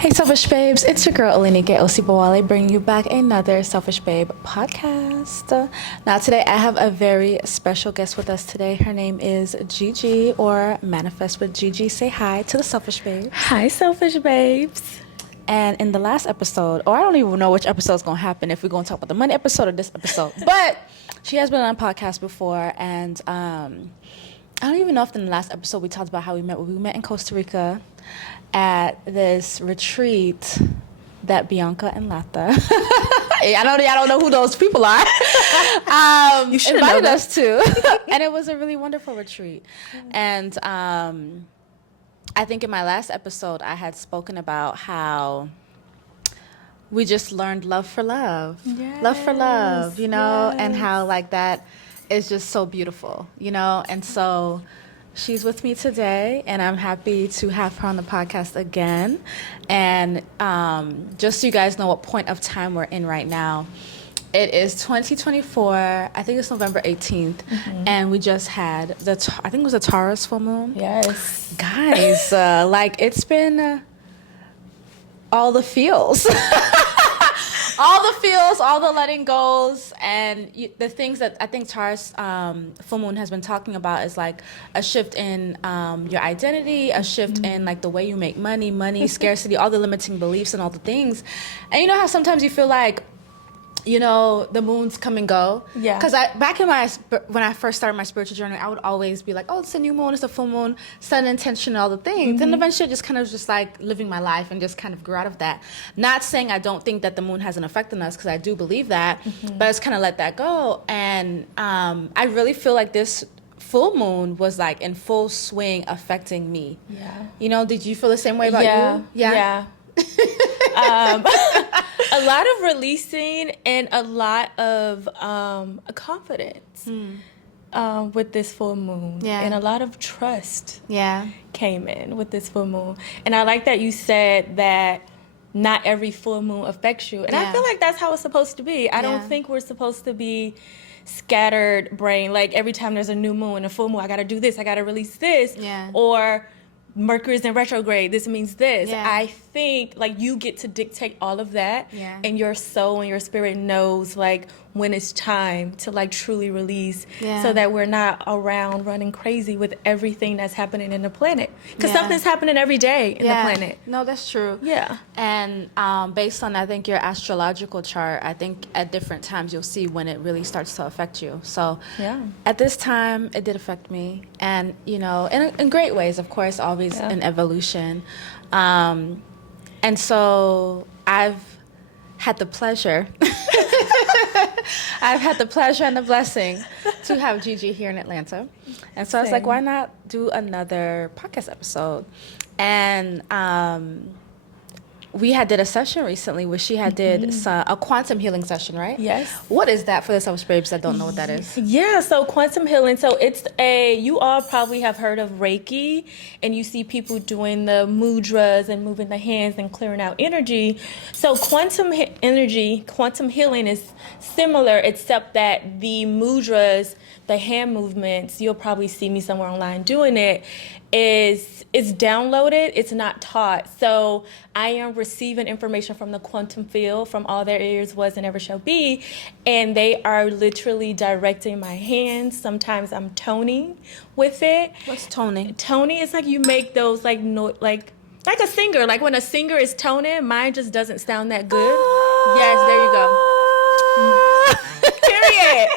Hey Selfish Babes, it's your girl Alinike Osibowale bringing you back another Selfish Babe podcast. Now today I have a very special guest with us today. Her name is GiGi, or Manifest with GiGi. Say hi to the Selfish Babes. Hi Selfish Babes. And in the last episode, or I don't even know which episode is going to happen, if we're going to talk about the money episode or this episode, but she has been on a podcast before, and I don't even know if in the last episode we talked about how we met. We met in Costa Rica at this retreat that Bianca and Lata, I don't know who those people are, You should invited know us to. And it was a really wonderful retreat. And I think in my last episode, I had spoken about how we just learned love for love, love for love, and how like that is just so beautiful, and so she's with me today, and I'm happy to have her on the podcast again. And just so you guys know what point of time we're in right now, it is 2024. I think it's November 18th, and we just had I think it was a Taurus full moon. Yes. Guys, it's been all the feels. All the letting goes, and the things that I think Taurus full moon has been talking about is like a shift in your identity, a shift in like the way you make money, scarcity, all the limiting beliefs and all the things. And you know how sometimes you feel like, the moons come and go. Yeah. Because back in when I first started my spiritual journey, I would always be like, oh, it's a new moon, it's a full moon, set an intention, all the things. And eventually just kind of just like living my life and just kind of grew out of that. Not saying I don't think that the moon has an effect on us, because I do believe that, but I just kind of let that go. And I really feel like this full moon was like in full swing affecting me. Yeah. Did you feel the same way about you? Yeah. A lot of releasing and a lot of confidence with this full moon. Yeah. And a lot of trust Yeah. came in with this full moon. And I like that you said that not every full moon affects you. And I feel like that's how it's supposed to be. I don't think we're supposed to be scattered brain. Like every time there's a new moon, a full moon, I got to do this, I got to release this. Yeah. Or Mercury's in retrograde, this means this. Yeah. I think like you get to dictate all of that, and your soul and your spirit knows like when it's time to like truly release, so that we're not around running crazy with everything that's happening in the planet, because something's happening every day in the planet. No, that's true. Yeah. And based on, I think, your astrological chart, I think at different times you'll see when it really starts to affect you. So at this time, it did affect me. And, in great ways, of course, always in evolution. And so I've had the pleasure and the blessing to have GiGi here in Atlanta. And so I was like, why not do another podcast episode? And we did a session recently where she did a quantum healing session, right? Yes. What is that for the Selfish Babes that don't know what that is? Yeah, so quantum healing. So you all probably have heard of Reiki, and you see people doing the mudras and moving the hands and clearing out energy. So quantum healing is similar, except that the mudras, the hand movements, you'll probably see me somewhere online doing it, it's downloaded, it's not taught. So I am receiving information from the quantum field, from all there is, was, and ever shall be, and they are literally directing my hands. Sometimes I'm toning with it. What's toning? Toning is like you make those like a singer. Like when a singer is toning, mine just doesn't sound that good. Yes, there you go. Period.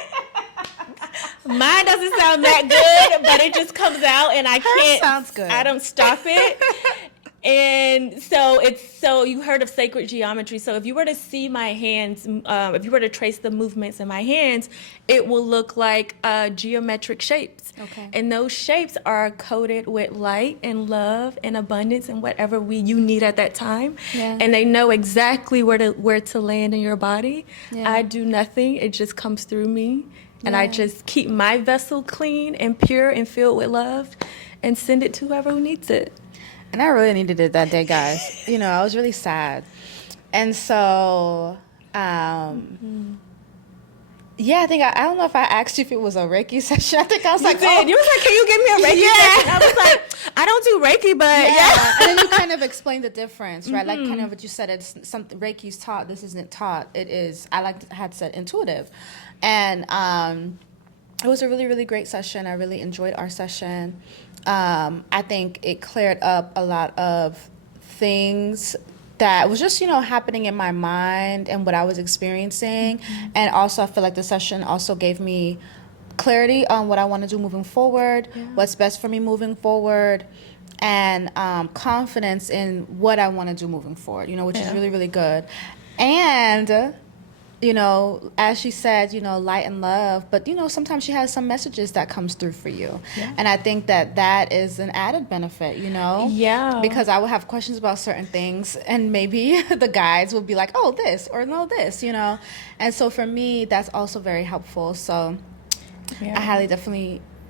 Mine doesn't sound that good, but it just comes out, and I can't. Sounds good. I don't stop it. And so you heard of sacred geometry. So if you were to see my hands, if you were to trace the movements in my hands, it will look like geometric shapes. Okay. And those shapes are coated with light and love and abundance and whatever you need at that time. Yeah. And they know exactly where to land in your body. Yeah. I do nothing. It just comes through me. And I just keep my vessel clean and pure and filled with love and send it to whoever who needs it. And I really needed it that day, guys. I was really sad. And so Yeah, I think I don't know if I asked you if it was a Reiki session. I think I was You like, did. oh. You was like, can you give me a Reiki session? I was like, I don't do Reiki, but yeah. And then you kind of explained the difference, right? Like kind of what you said, it's something Reiki's taught. This isn't taught. It is, had said intuitive. And it was a really, really great session. I really enjoyed our session. I think it cleared up a lot of things that was just, happening in my mind and what I was experiencing. And also I feel like the session also gave me clarity on what I want to do moving forward, what's best for me moving forward, and confidence in what I want to do moving forward, which is really, really good. And as she said, light and love, but sometimes she has some messages that comes through for you. And I think that is an added benefit, because I will have questions about certain things and maybe the guides will be like, oh, this or no, this, and so for me that's also very helpful. So I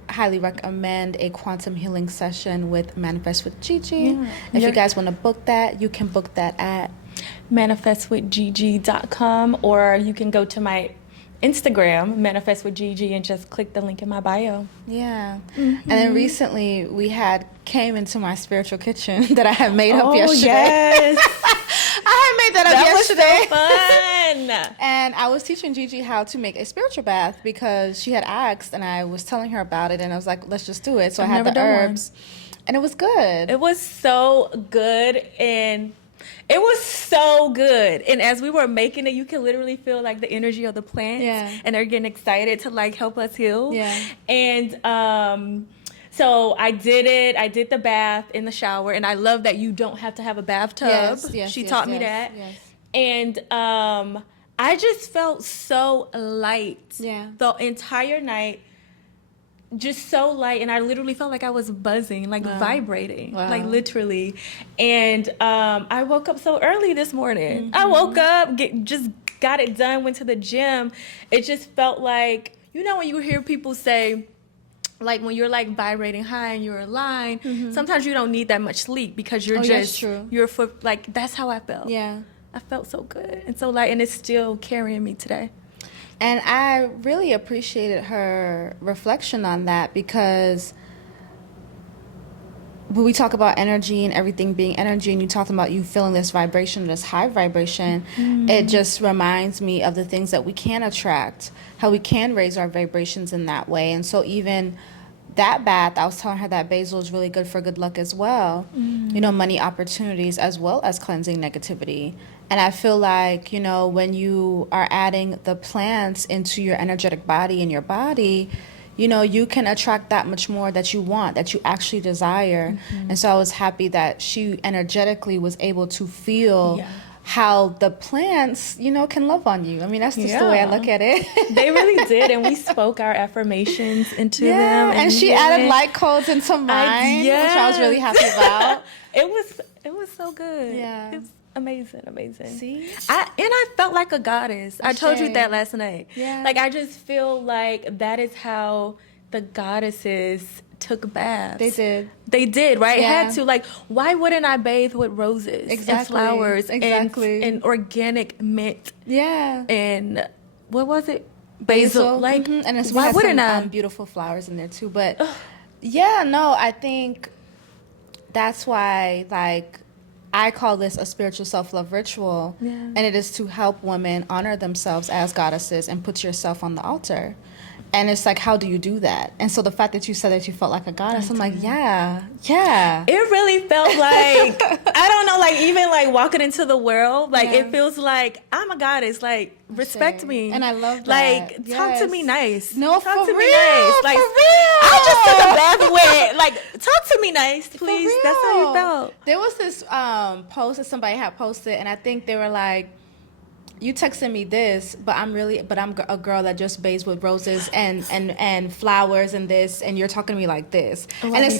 highly recommend a quantum healing session with Manifest with GiGi. If you guys want to book that, you can book that at manifestwithgg.com, or you can go to my Instagram, Manifest with GiGi, and just click the link in my bio. Yeah. And then recently we came into my spiritual kitchen that I had made up yesterday. Yes. I had made that up yesterday. That was so fun. And I was teaching GiGi how to make a spiritual bath because she had asked, and I was telling her about it, and I was like, let's just do it. So I had the herbs, and it was good. It was so good, and it was so good. And as we were making it, you can literally feel like the energy of the plants, and they're getting excited to like help us heal. And so I did it. I did the bath in the shower, and I love that you don't have to have a bathtub. She taught me that. And I just felt so light the entire night. Just so light, and I literally felt like I was buzzing, like vibrating, like literally. And I woke up so early this morning. I woke up, just got it done, went to the gym. It just felt like, when you hear people say, like when you're like vibrating high and you're aligned, sometimes you don't need that much sleep because you're like, that's how I felt. I felt so good and so light, and it's still carrying me today. And I really appreciated her reflection on that, because when we talk about energy and everything being energy, and you talking about you feeling this vibration, this high vibration, it just reminds me of the things that we can attract, how we can raise our vibrations in that way. And so even that bath, I was telling her that basil is really good for good luck as well, money opportunities, as well as cleansing negativity. And I feel like, when you are adding the plants into your energetic body and your body, you can attract that much more that you want, that you actually desire. And so I was happy that she energetically was able to feel how the plants, can love on you. I mean, that's just the way I look at it. They really did, and we spoke our affirmations into them. And she added light codes into mine, which I was really happy about. It was so good. Yeah. It's amazing. See? I felt like a goddess. I told you that last night. Yeah. Like, I just feel like that is how the goddesses took baths. They did, right? Had to. Like, why wouldn't I bathe with roses and flowers and organic mint? And what was it? Basil. Like, and it's why wouldn't I? Beautiful flowers in there too. But I think that's why, like, I call this a spiritual self-love ritual, and it is to help women honor themselves as goddesses and put yourself on the altar. And it's like, how do you do that? And so the fact that you said that you felt like a goddess, I'm like, yeah. It really felt like, I don't know, like even like walking into the world, like it feels like I'm a goddess, like respect me. And I love that. Like, talk to me nice. No, talk for to real, me nice. Like, for real. I just took a bath with, like, talk to me nice, please. That's how you felt. There was this post that somebody had posted, and I think they were like, you texted me this, but I'm a girl that just bathes with roses and flowers and this, and you're talking to me like this. And it's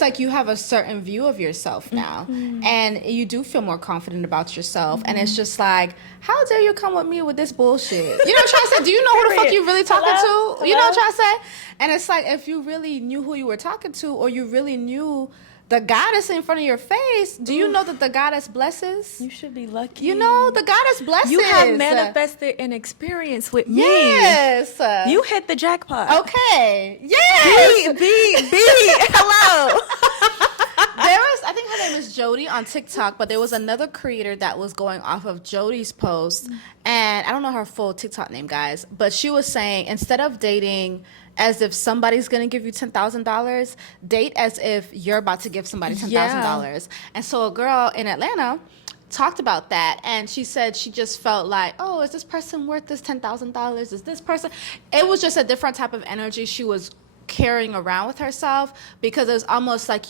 like you have a certain view of yourself now, and you do feel more confident about yourself. And it's just like, how dare you come with me with this bullshit? You know what I'm trying to say? Do you know who the fuck you really talking to? You know what I'm trying to say? And it's like, if you really knew who you were talking to, or you really knew the goddess in front of your face. Do you know that the goddess blesses? You should be lucky. You know, the goddess blesses. You have manifested an experience with me. Yes. You hit the jackpot. Okay. Yes. B. Hello. I think her name is Jody on TikTok, but there was another creator that was going off of Jody's post, and I don't know her full TikTok name, guys, but she was saying instead of dating as if somebody's gonna give you $10,000, date as if you're about to give somebody $10,000. And so a girl in Atlanta talked about that, and she said she just felt like, oh, is this person worth this $10,000? Is this person? It was just a different type of energy she was carrying around with herself, because it was almost like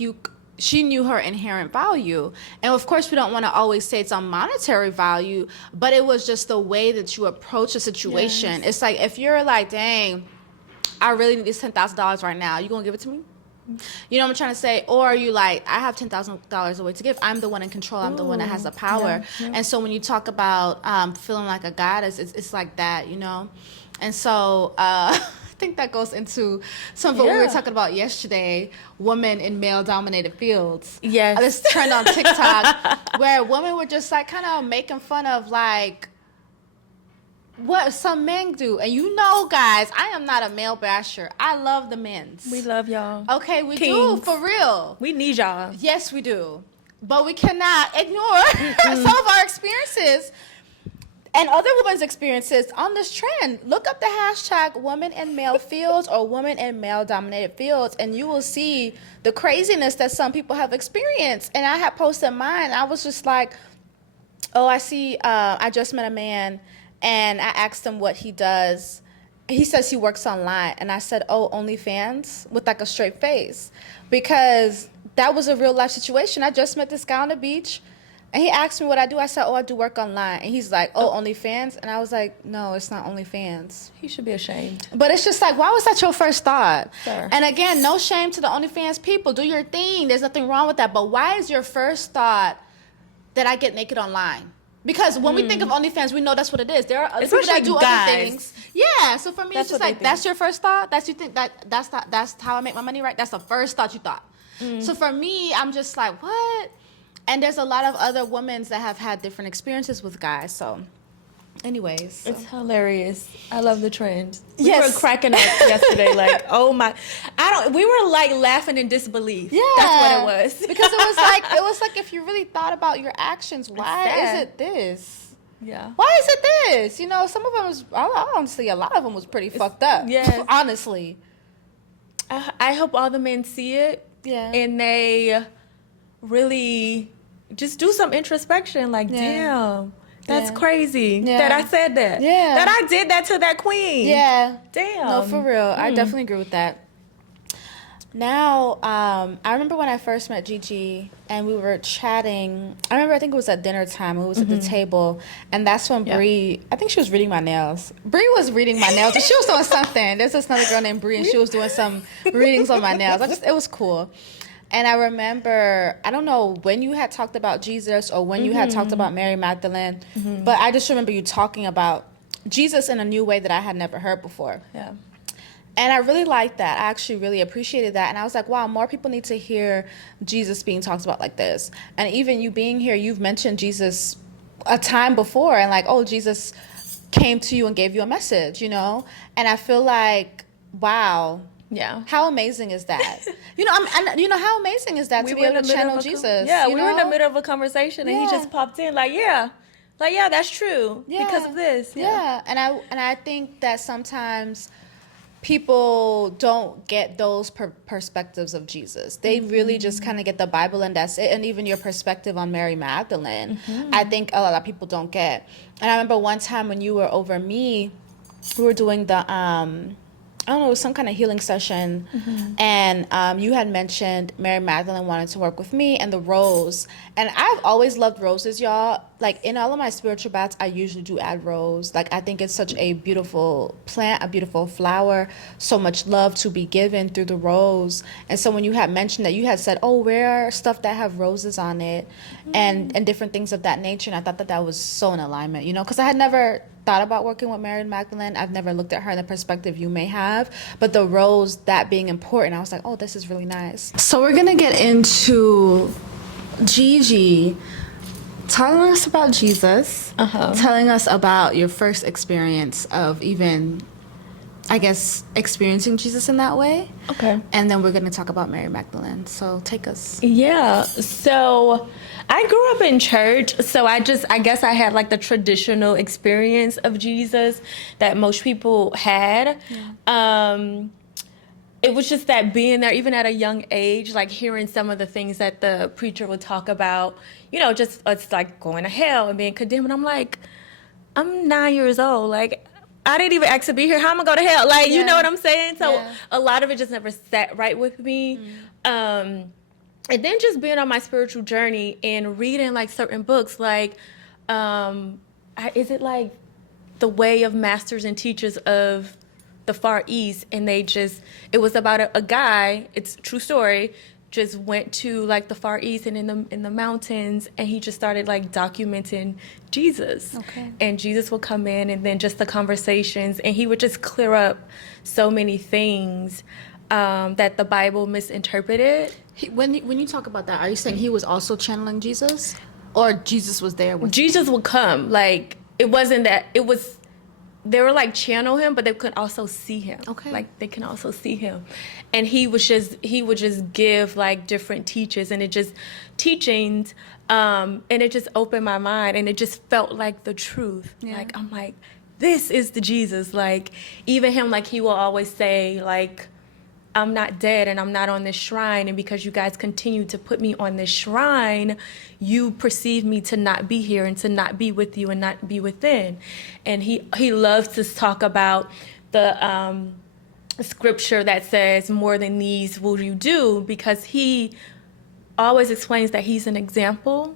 she knew her inherent value. And of course, we don't want to always say it's on monetary value, but it was just the way that you approach a situation. Yes. It's like, if you're like, dang, I really need this $10,000 right now, you gonna give it to me? You know what I'm trying to say? Or are you like, I have $10,000 away to give. I'm the one in control. I'm the one that has the power. Yeah. And so when you talk about feeling like a goddess, it's like that, you know? And so I think that goes into some of what we were talking about yesterday, women in male-dominated fields. Yes. This trend on TikTok where women were just like kind of making fun of like what some men do. And you know, guys, I am not a male basher. I love the men's. We love y'all. Okay, we do, for real. We need y'all. Yes, we do. But we cannot ignore some of our experiences and other women's experiences on this trend. Look up the hashtag women in male fields or women in male dominated fields, and you will see the craziness that some people have experienced. And I had posted mine. I was just like, oh, I see, I just met a man, and I asked him what he does. He says he works online. And I said, oh, OnlyFans, with like a straight face, because that was a real life situation. I just met this guy on the beach. And he asked me what I do. I said, oh, I do work online. And he's like, oh, OnlyFans? And I was like, no, it's not OnlyFans. He should be ashamed. But it's just like, why was that your first thought? Sure. And again, no shame to the OnlyFans people. Do your thing. There's nothing wrong with that. But why is your first thought that I get naked online? Because when we think of OnlyFans, we know that's what it is. There are other people that do other things. Yeah, so for me, it's just like, that's your first thought? That's how I make my money, right? That's the first thought you thought. So for me, I'm just like, what? And there's a lot of other women that have had different experiences with guys. So, anyways. It's hilarious. I love the trend. We Yes. were cracking up yesterday, like, oh my. We were like laughing in disbelief. Yeah. That's what it was. Because it was like if you really thought about your actions, why is it this? Yeah. Why is it this? You know, some of them was, honestly, a lot of them was pretty fucked up. Yes. Honestly. I hope all the men see it. Yeah. And they really just do some introspection, like, damn, that's crazy that I said that. Yeah. That I did that to that queen. Yeah. Damn. No, for real. I definitely agree with that. Now, I remember when I first met GiGi and we were chatting. I think it was at dinner time. It was at the table. And that's when Bree, I think she was reading my nails. Bree was reading my nails. She was doing something. There's this another girl named Bree, and she was doing some readings on my nails. It was cool. And I remember, I don't know when you had talked about Jesus or when you had talked about Mary Magdalene, but I just remember you talking about Jesus in a new way that I had never heard before. Yeah. And I really liked that. I actually really appreciated that. And I was like, wow, more people need to hear Jesus being talked about like this. And even you being here, you've mentioned Jesus a time before, and like, oh, Jesus came to you and gave you a message, you know? And I feel like, wow. Yeah. How amazing is that? How amazing is that to be able to channel Jesus? Yeah, we were in the middle of a conversation and he just popped in like, yeah, that's true because of this. Yeah. And I think that sometimes people don't get those perspectives of Jesus. They really just kind of get the Bible and that's it. And even your perspective on Mary Magdalene, I think a lot of people don't get. And I remember one time when you were over me, we were doing the I don't know, some kind of healing session, and you had mentioned Mary Magdalene wanted to work with me and the rose. And I've always loved roses, y'all. Like, in all of my spiritual baths, I usually do add rose. Like, I think it's such a beautiful plant, a beautiful flower, so much love to be given through the rose. And so when you had mentioned that, you had said, oh, wear stuff that have roses on it and different things of that nature. And I thought that was so in alignment, you know, because I had never thought about working with Mary Magdalene. I've never looked at her in the perspective you may have, but the roles, that being important, I was like, oh, this is really nice. So we're gonna get into GiGi telling us about Jesus, telling us about your first experience of even, I guess, experiencing Jesus in that way. Okay. And then we're going to talk about Mary Magdalene. So take us. Yeah. So I grew up in church. So I guess I had like the traditional experience of Jesus that most people had. Yeah. It was just that being there, even at a young age, like hearing some of the things that the preacher would talk about, you know, just it's like going to hell and being condemned. And I'm like, I'm 9 years old. Like, I didn't even ask to be here. How am I going to hell? Like, you know what I'm saying? So a lot of it just never sat right with me. And then just being on my spiritual journey and reading like certain books, like, is it like The Way of Masters and Teachers of the Far East? And it was about a guy, it's a true story, just went to like the Far East and in the mountains, and he just started like documenting Jesus. Okay. And Jesus would come in, and then just the conversations, and he would just clear up so many things that the Bible misinterpreted. When you talk about that, are you saying he was also channeling Jesus, or Jesus was there with Jesus would come? Like, it wasn't that, it was, they were like channel him, but they could also see him. Okay. Like, they can also see him. And he would just give like different teachings and teachings, and it just opened my mind, and it just felt like the truth. Yeah. Like, I'm like, this is the Jesus. Like, even him, like, he will always say, like, I'm not dead and I'm not on this shrine, and because you guys continue to put me on this shrine, you perceive me to not be here and to not be with you and not be within. And he loves to talk about the scripture that says, more than these will you do, because he always explains that he's an example.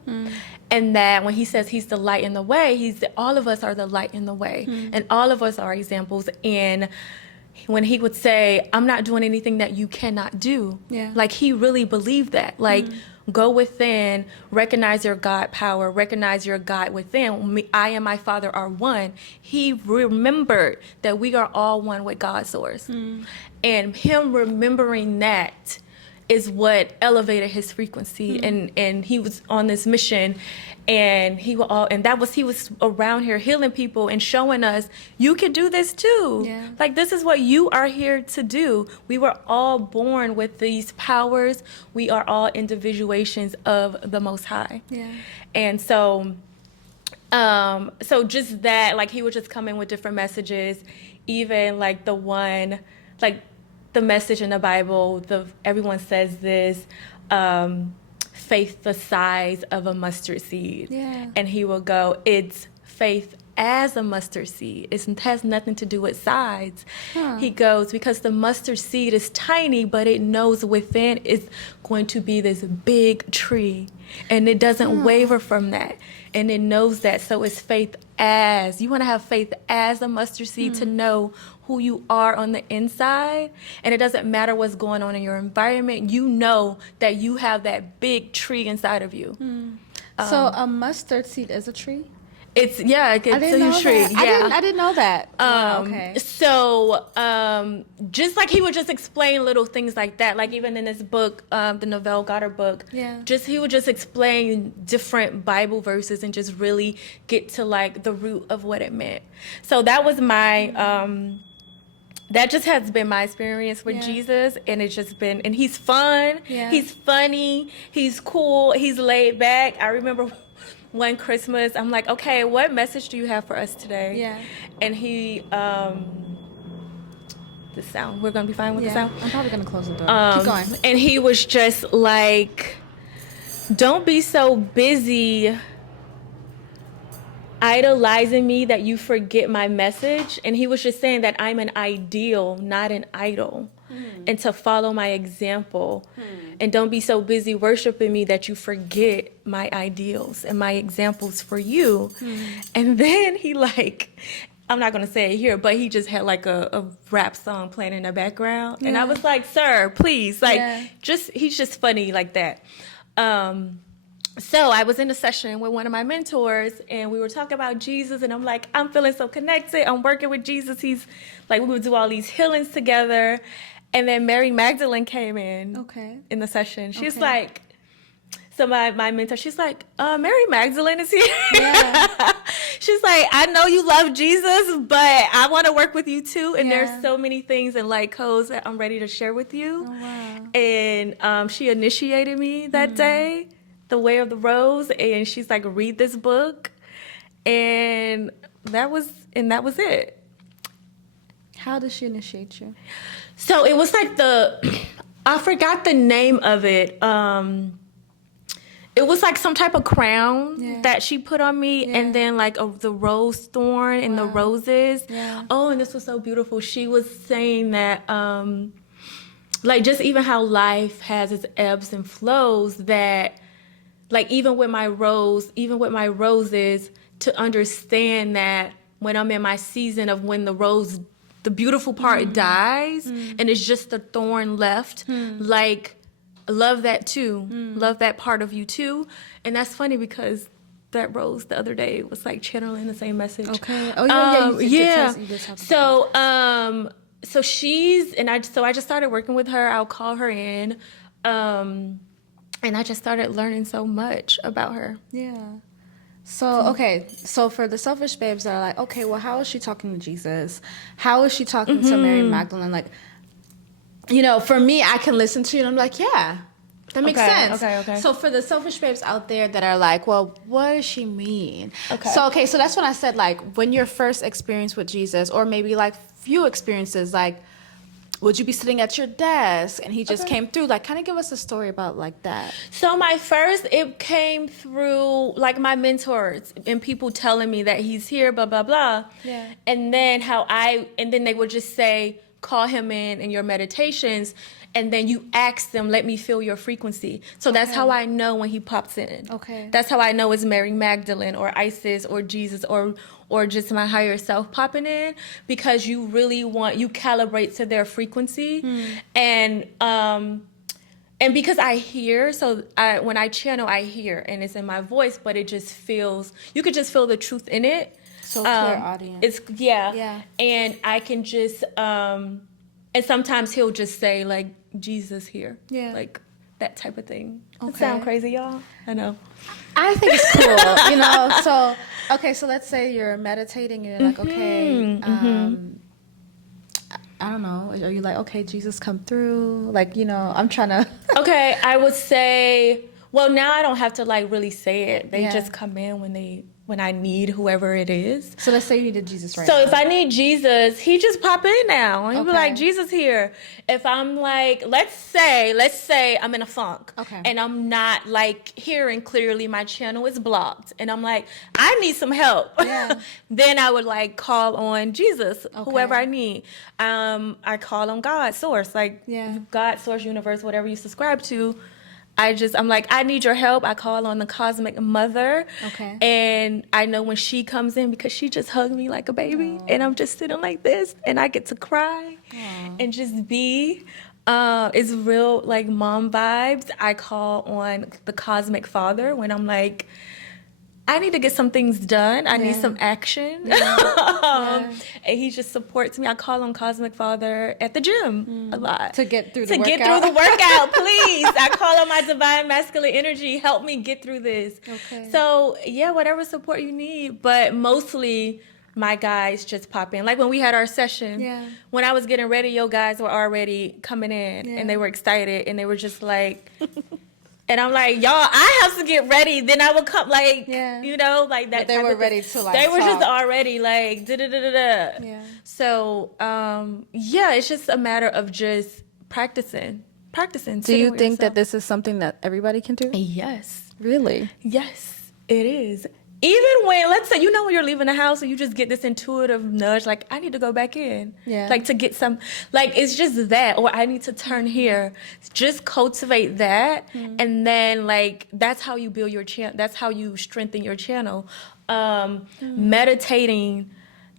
And that when he says he's the light in the way, all of us are the light in the way, and all of us are examples. And when he would say, I'm not doing anything that you cannot do. Yeah. Like, he really believed that. Like, go within, recognize your God power, recognize your God within. I and my Father are one. He remembered that we are all one with God's source. And him remembering that is what elevated his frequency. And he was on this mission, and he was around here healing people and showing us, you can do this too. Yeah. Like, this is what you are here to do. We were all born with these powers. We are all individuations of the Most High. Yeah. And so just that, like, he would just come in with different messages, even like the one, like, the message in the Bible, everyone says this, faith the size of a mustard seed. Yeah. And he will go, it's faith as a mustard seed. It has nothing to do with size. He goes, because the mustard seed is tiny, but it knows within it's going to be this big tree. And it doesn't waver from that. And it knows that. So it's faith as, you want to have faith as a mustard seed to know who you are on the inside. And it doesn't matter what's going on in your environment. You know that you have that big tree inside of you. So a mustard seed is a tree? It's a huge tree. Yeah. I didn't know that. Okay. So just like he would just explain little things like that, like even in this book, the Novelle Goddard book, he would just explain different Bible verses and just really get to like the root of what it meant. So that was my that just has been my experience with Jesus, and it's just been, and he's fun, he's funny, he's cool, he's laid back. I remember one Christmas, I'm like, okay, what message do you have for us today? Yeah. And he, the sound, we're going to be fine with the sound? I'm probably going to close the door. Keep going. And he was just like, don't be so busy idolizing me that you forget my message. And he was just saying that I'm an ideal, not an idol. And to follow my example. And don't be so busy worshiping me that you forget my ideals and my examples for you. And then he like, I'm not going to say it here, but he just had like a rap song playing in the background. And I was like, sir, please, like, he's just funny like that. So I was in a session with one of my mentors, and we were talking about Jesus, and I'm like, I'm feeling so connected. I'm working with Jesus. He's like, we would do all these healings together. And then Mary Magdalene came in the session. She's like, so my mentor, she's like, Mary Magdalene is here. Yeah. She's like, I know you love Jesus, but I want to work with you too. And there's so many things and light codes that I'm ready to share with you. Oh, wow. And she initiated me that day, The Way of the Rose. And she's like, read this book. And that was it. How did she initiate you? So it was like I forgot the name of it. It was like some type of crown that she put on me, and then like the rose thorn and the roses. Yeah. Oh, and this was so beautiful. She was saying that, like, just even how life has its ebbs and flows, that like even with my roses, to understand that when I'm in my season of when the beautiful part dies and it's just the thorn left, like, love that too. Love that part of you too. And that's funny because that rose the other day was like channeling the same message. Okay. Oh yeah. So I just started working with her. I'll call her in. And I just started learning so much about her. Yeah. So, okay, so for the selfish babes that are like, okay, well, how is she talking to Jesus? How is she talking to Mary Magdalene? Like, you know, for me, I can listen to you and I'm like, yeah, that makes sense. Okay. So for the selfish babes out there that are like, well, what does she mean? Okay, so that's when I said, like, when your first experience with Jesus, or maybe like few experiences, like, would you be sitting at your desk and he just came through? Like, kind of give us a story about like that. So it came through like my mentors and people telling me that he's here, blah, blah, blah. Yeah. And then then they would just say, call him in your meditations. And then you ask them, let me feel your frequency. So that's how I know when he pops in. Okay. That's how I know it's Mary Magdalene or Isis or Jesus or just my higher self popping in, because you really you calibrate to their frequency. And because I hear, when I channel, I hear, and it's in my voice, but it just feels, you could just feel the truth in it. So clairaudience. Yeah. And I can just, and sometimes he'll just say like, Jesus here. Yeah. Like that type of thing. Okay. That sound crazy, y'all? I know. I think it's cool, you know? So, okay, so let's say you're meditating and you're like, okay, I don't know. Are you like, okay, Jesus come through? Like, you know, I'm trying to. Okay, I would say, well, now I don't have to like really say it. They just come in when I need whoever it is. So let's say you needed Jesus right now. So if I need Jesus, he just pop in now. He'll be like, Jesus here. If I'm like, let's say I'm in a funk. Okay. And I'm not like hearing clearly, my channel is blocked. And I'm like, I need some help. Yeah. Then I would like call on Jesus, whoever I need. I call on God, source, like God, source, universe, whatever you subscribe to. I'm like, I need your help. I call on the cosmic mother. Okay. And I know when she comes in, because she just hugged me like a baby. Aww. And I'm just sitting like this and I get to cry. Aww. And just be. It's real like mom vibes. I call on the cosmic father when I'm like, I need to get some things done. I need some action. Yeah. And he just supports me. I call him Cosmic Father at the gym a lot. To get through the workout. Get through the workout, please. I call on my divine masculine energy. Help me get through this. Okay. So, yeah, whatever support you need. But mostly, my guys just pop in. Like when we had our session, when I was getting ready, your guys were already coming in. And they were excited. And they were just like... And I'm like, y'all, I have to get ready. Then I would come, like, you know, like that. But they were ready to, like, they were just already, like, da-da-da-da-da. Yeah. So, it's just a matter of just practicing. Do you think that this is something that everybody can do? Yes. Really? Yes, it is. Even when, let's say, you know, when you're leaving the house and you just get this intuitive nudge, like, I need to go back in. Yeah. Like, to get some, like, it's just that. Or I need to turn here. Just cultivate that. And then, like, that's how you build your channel. That's how you strengthen your channel. Meditating,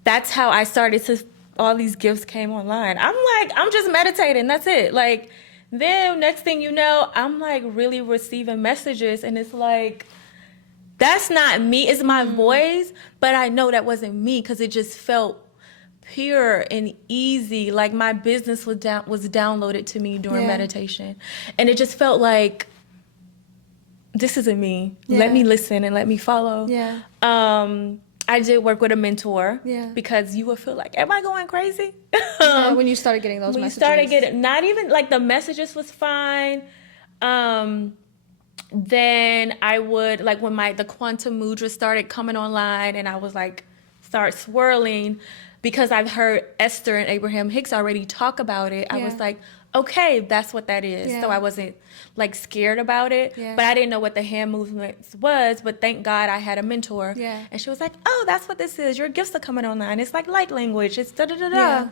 that's how I started to, all these gifts came online. I'm like, I'm just meditating. That's it. Like, Then next thing you know, I'm like really receiving messages, and it's like, that's not me. It's my voice, but I know that wasn't me because it just felt pure and easy. Like my business was downloaded to me during meditation, and it just felt like, this isn't me. Let me listen and let me follow. I did work with a mentor because you would feel like, am I going crazy? When you started getting those messages. You started getting, not even, like the messages was fine. Then I would, like when the quantum mudra started coming online and I was like, start swirling, because I've heard Esther and Abraham Hicks already talk about it. I was like, okay, that's what that is. So I wasn't like scared about it, but I didn't know what the hand movements was. But thank God I had a mentor, and she was like, "Oh, that's what this is. Your gifts are coming online. It's like light language. It's da da da da."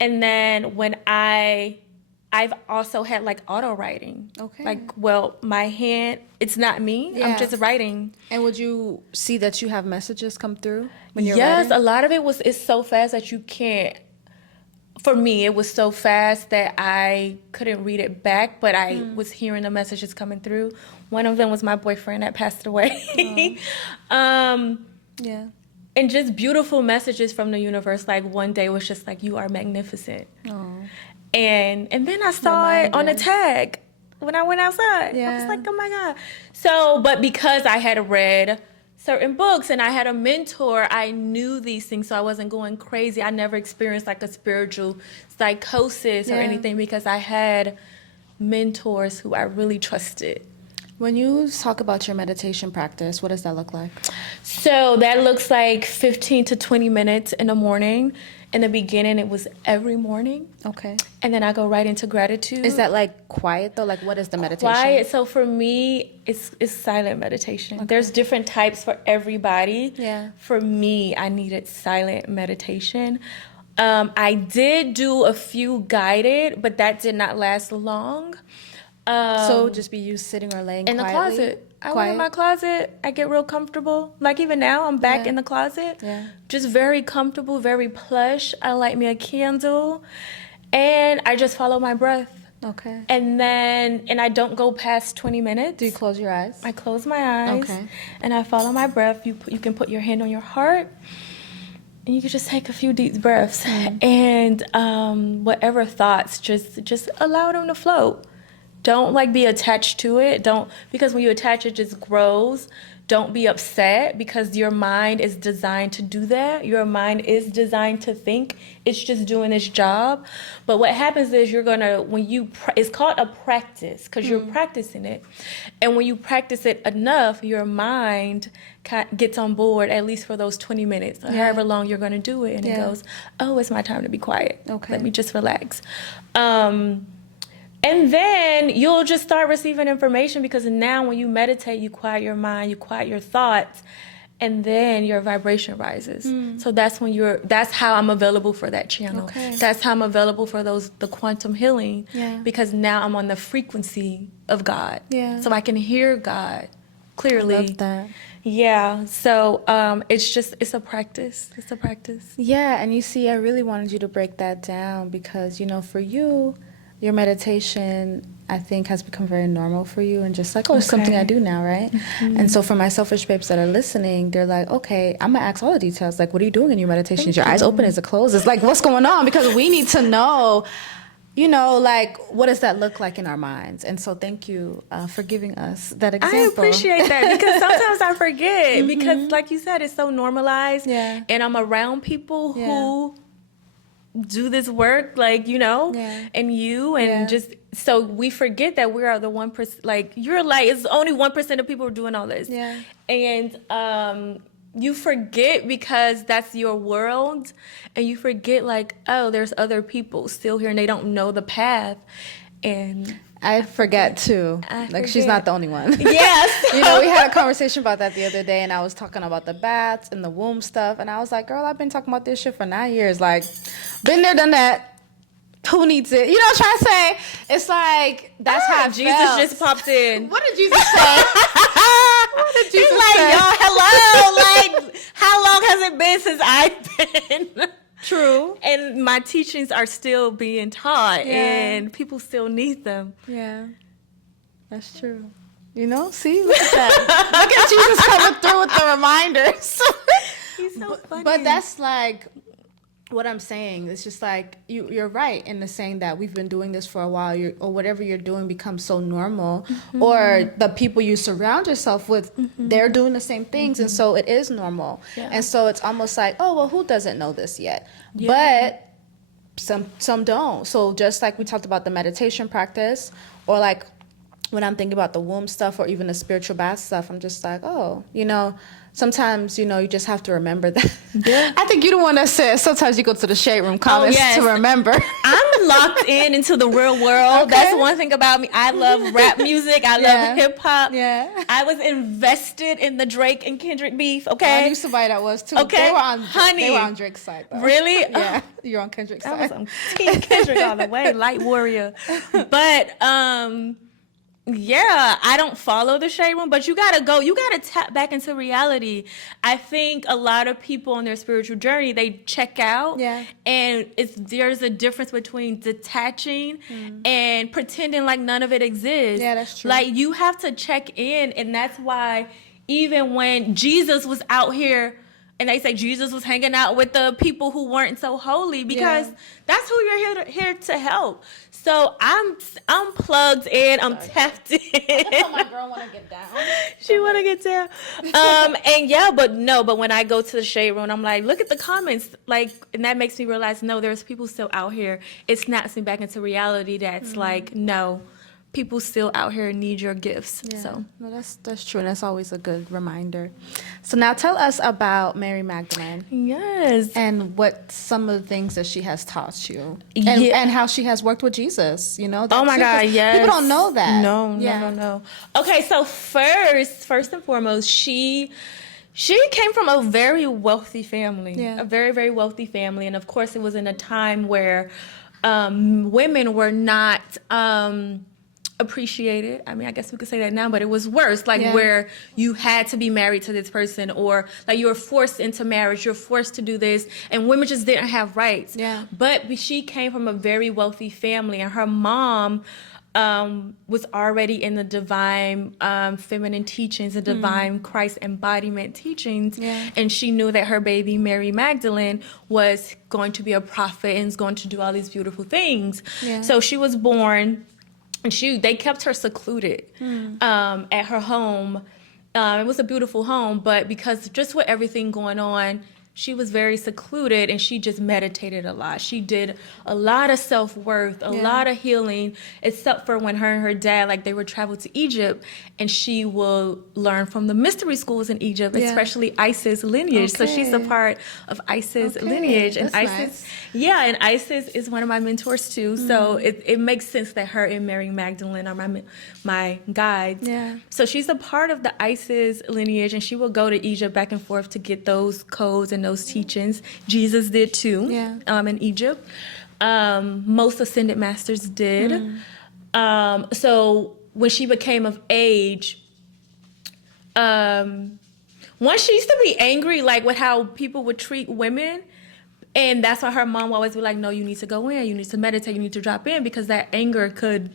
And then when I've also had like auto writing. Okay. Like, well, my hand, it's not me. I'm just writing. And would you see that you have messages come through when you're writing? Yes, a lot of it's so fast that you can't. For me, it was so fast that I couldn't read it back, but I was hearing the messages coming through. One of them was my boyfriend that passed away. And just beautiful messages from the universe. Like one day was just like, you are magnificent. And then I saw it on a tag when I went outside. I was like, oh my God. So, but because I had read certain books and I had a mentor, I knew these things, so I wasn't going crazy. I never experienced like a spiritual psychosis or anything because I had mentors who I really trusted. When you talk about your meditation practice, what does that look like? So that looks like 15 to 20 minutes in the morning. In the beginning, it was every morning. Okay. And then I go right into gratitude. Is that like quiet though? Like what is the meditation? Quiet. So for me, it's silent meditation. Okay. There's different types for everybody. Yeah. For me, I needed silent meditation. I did do a few guided, but that did not last long. So just be you sitting or laying in quietly? The closet. I went in my closet. I get real comfortable. Like even now, I'm back in the closet. Yeah. Just very comfortable, very plush. I light me a candle, and I just follow my breath. Okay. And I don't go past 20 minutes. Do you close your eyes? I close my eyes. Okay. And I follow my breath. You can put your hand on your heart, and you can just take a few deep breaths. And whatever thoughts, just allow them to float. Don't like be attached to it. Because when you attach, it just grows. Don't be upset because your mind is designed to do that. Your mind is designed to think. It's just doing its job. But what happens is it's called a practice because you're practicing it. And when you practice it enough, your mind gets on board, at least for those 20 minutes, or however long you're going to do it. And it goes, oh, it's my time to be quiet. Okay. Let me just relax. And then you'll just start receiving information because now when you meditate, you quiet your mind, you quiet your thoughts, and then your vibration rises. So that's how I'm available for that channel. Okay. That's how I'm available for the quantum healing because now I'm on the frequency of God. Yeah. So I can hear God clearly. I love that. Yeah. So it's a practice. It's a practice. Yeah. And you see, I really wanted you to break that down because, for you, your meditation, I think, has become very normal for you and just like, it's something I do now, right? Mm-hmm. And so for my selfish babes that are listening, they're like, okay, I'm going to ask all the details. Like, what are you doing in your meditation? Is your eyes open? Is it closed? It's like, what's going on? Because we need to know, like, what does that look like in our minds? And so thank you for giving us that example. I appreciate that because sometimes I forget because, like you said, it's so normalized. Yeah. And I'm around people who do this work, like, and just so we forget that we are the 1%. Like you're like, it's only 1% of people are doing all this. Yeah. And you forget because that's your world, and you forget like, oh, there's other people still here and they don't know the path. And I forget too. She's not the only one. Yes. We had a conversation about that the other day, and I was talking about the baths and the womb stuff, and I was like, girl, I've been talking about this shit for 9 years. Like, been there, done that. Who needs it? You know what I'm trying to say? It's like, that's how Jesus felt. just popped in. What did Jesus say? What did Jesus say? Y'all, hello. Like, how long has it been since I've been? True. And my teachings are still being taught, and people still need them. Yeah, that's true. You know, see, look at that. Look at Jesus coming through with the reminders. He's so funny. But that's like what I'm saying. It's just like you're right in the saying that we've been doing this for a while, or whatever you're doing becomes so normal, or the people you surround yourself with, they're doing the same things, and so it is normal. And so it's almost like, oh well, who doesn't know this yet? But some don't. So just like we talked about the meditation practice, or like when I'm thinking about the womb stuff, or even the spiritual bath stuff, I'm just like, oh, you know, sometimes, you know, you just have to remember that. Yeah. I think you're the one that said sometimes you go to the shade room comments to remember. I'm locked into the real world. Okay. That's one thing about me. I love rap music. I love hip hop. Yeah. I was invested in the Drake and Kendrick beef. Okay. I knew somebody that was too. Okay. They were on Drake's side though. Really? Yeah. You're on Kendrick's side. I was on Team Kendrick all the way. Light warrior. But yeah, I don't follow the shade room, but you gotta tap back into reality. I think a lot of people on their spiritual journey, they check out, and there's a difference between detaching and pretending like none of it exists. Yeah, that's true. Like, you have to check in, and that's why even when Jesus was out here, and they say Jesus was hanging out with the people who weren't so holy, because that's who you're here to help. So I'm plugged in. I'm tapped in. That's how my girl want to get down. She want to get down. But when I go to the shade room, I'm like, look at the comments, like, and that makes me realize, no, there's people still out here. It snaps me back into reality. That's like, no, people still out here need your gifts. Yeah. So no, that's true, and that's always a good reminder. So now tell us about Mary Magdalene. Yes. And what some of the things that she has taught you, and how she has worked with Jesus. You know. Oh my God, yes. People don't know that. No. Okay, so first and foremost, she came from a very wealthy family, a very, very wealthy family, and of course, it was in a time where women were not appreciated. I mean, I guess we could say that now, but it was worse, where you had to be married to this person, or like you were forced into marriage, you're forced to do this, and women just didn't have rights. Yeah. But she came from a very wealthy family, and her mom was already in the divine feminine teachings, the divine Christ embodiment teachings, and she knew that her baby Mary Magdalene was going to be a prophet and is going to do all these beautiful things. So she was born, and they kept her secluded at her home. It was a beautiful home, but because just with everything going on, she was very secluded, and she just meditated a lot. She did a lot of self-worth, a lot of healing, except for when her and her dad, like, they would travel to Egypt, and she will learn from the mystery schools in Egypt, especially Isis lineage. So she's a part of Isis lineage. And Isis, and Isis is one of my mentors too. So it makes sense that her and Mary Magdalene are my guides. Yeah. So she's a part of the Isis lineage, and she will go to Egypt back and forth to get those codes and those teachings. Jesus did too, in Egypt. Most ascended masters did. So when she became of age, one, she used to be angry, like, with how people would treat women. And that's why her mom would always be like, no, you need to go in, you need to meditate, you need to drop in, because that anger could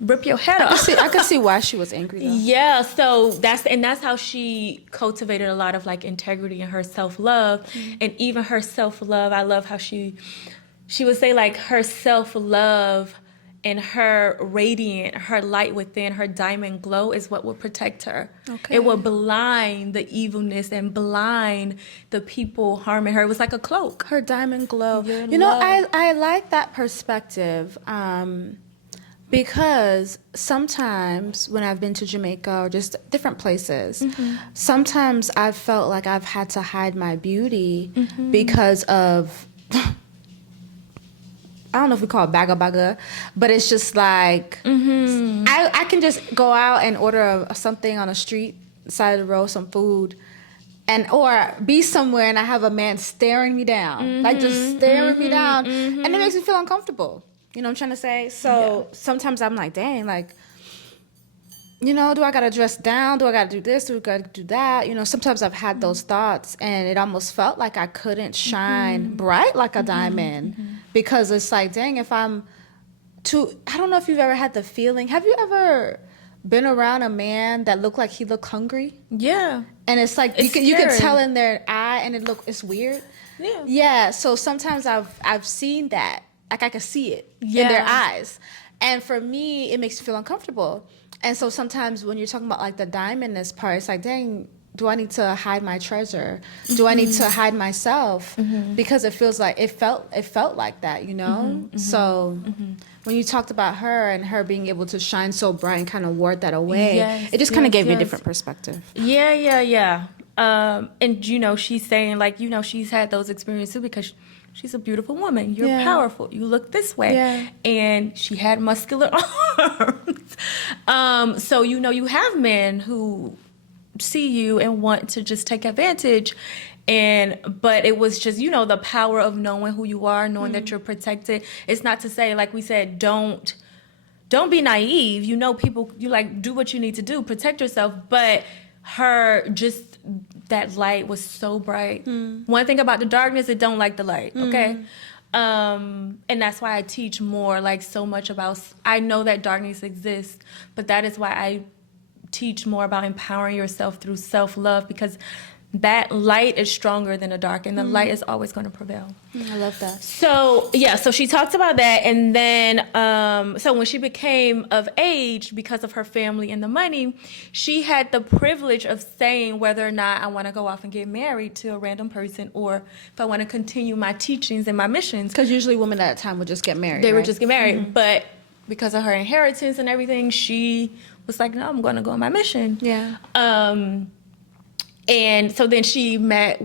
rip your head off. I could see why she was angry though. Yeah, so that's how she cultivated a lot of, like, integrity and her self-love. And even her self-love, I love how she would say, like, her self-love and her radiant, her light within, her diamond glow is what will protect her. Okay. It will blind the evilness and blind the people harming her. It was like a cloak. Her diamond glow. You know, I like that perspective. Because sometimes when I've been to Jamaica or just different places, sometimes I've felt like I've had to hide my beauty because of, I don't know if we call it baga, but it's just like, I can just go out and order something on the street, side of the road, some food, or be somewhere and I have a man staring me down, like just staring me down, and it makes me feel uncomfortable. You know what I'm trying to say? So sometimes I'm like, dang, like, you know, do I got to dress down? Do I got to do this? Do I got to do that? You know, sometimes I've had those thoughts, and it almost felt like I couldn't shine bright like a diamond, because it's like, dang, if I'm too, I don't know if you've ever had the feeling. Have you ever been around a man that looked like he looked hungry? Yeah. And it's like, It's you can scary. tell in their eye, and it's weird. Yeah. Yeah. So sometimes I've seen that, like I can see it in Yeah. their eyes. And for me, it makes me feel uncomfortable. And so sometimes when you're talking about like the diamondness part, it's like, dang, do I need to hide my treasure? Do I need to hide myself? Because it feels like it felt like that, you know? So when you talked about her and her being able to shine so bright and kind of ward that away, Yes, it just kind of yes, gave me a yes. different perspective. Yeah. And you know, she's saying like, you know, she's had those experiences too, because she's a beautiful woman. You're Yeah. powerful. You look this way. Yeah. And she had muscular arms. So, you know, you have men who see you and want to just take advantage. But it was just, you know, the power of knowing who you are, knowing that you're protected. It's not to say, like we said, don't be naive. You know, people, you like, do what you need to do, protect yourself. But that light was so bright. One thing about the darkness, it don't like the light, okay? And that's why I teach more, like, so much about, I know that darkness exists, but that is why I teach more about empowering yourself through self-love, because that light is stronger than the dark, and the light is always going to prevail. I love that. So, yeah, so she talked about that. And then, so when she became of age, because of her family and the money, she had the privilege of saying whether or not I want to go off and get married to a random person, or if I want to continue my teachings and my missions. Because usually women at that time would just get married, They right? would just get married. But because of her inheritance and everything, she was like, no, I'm going to go on my mission. Yeah. And so then she met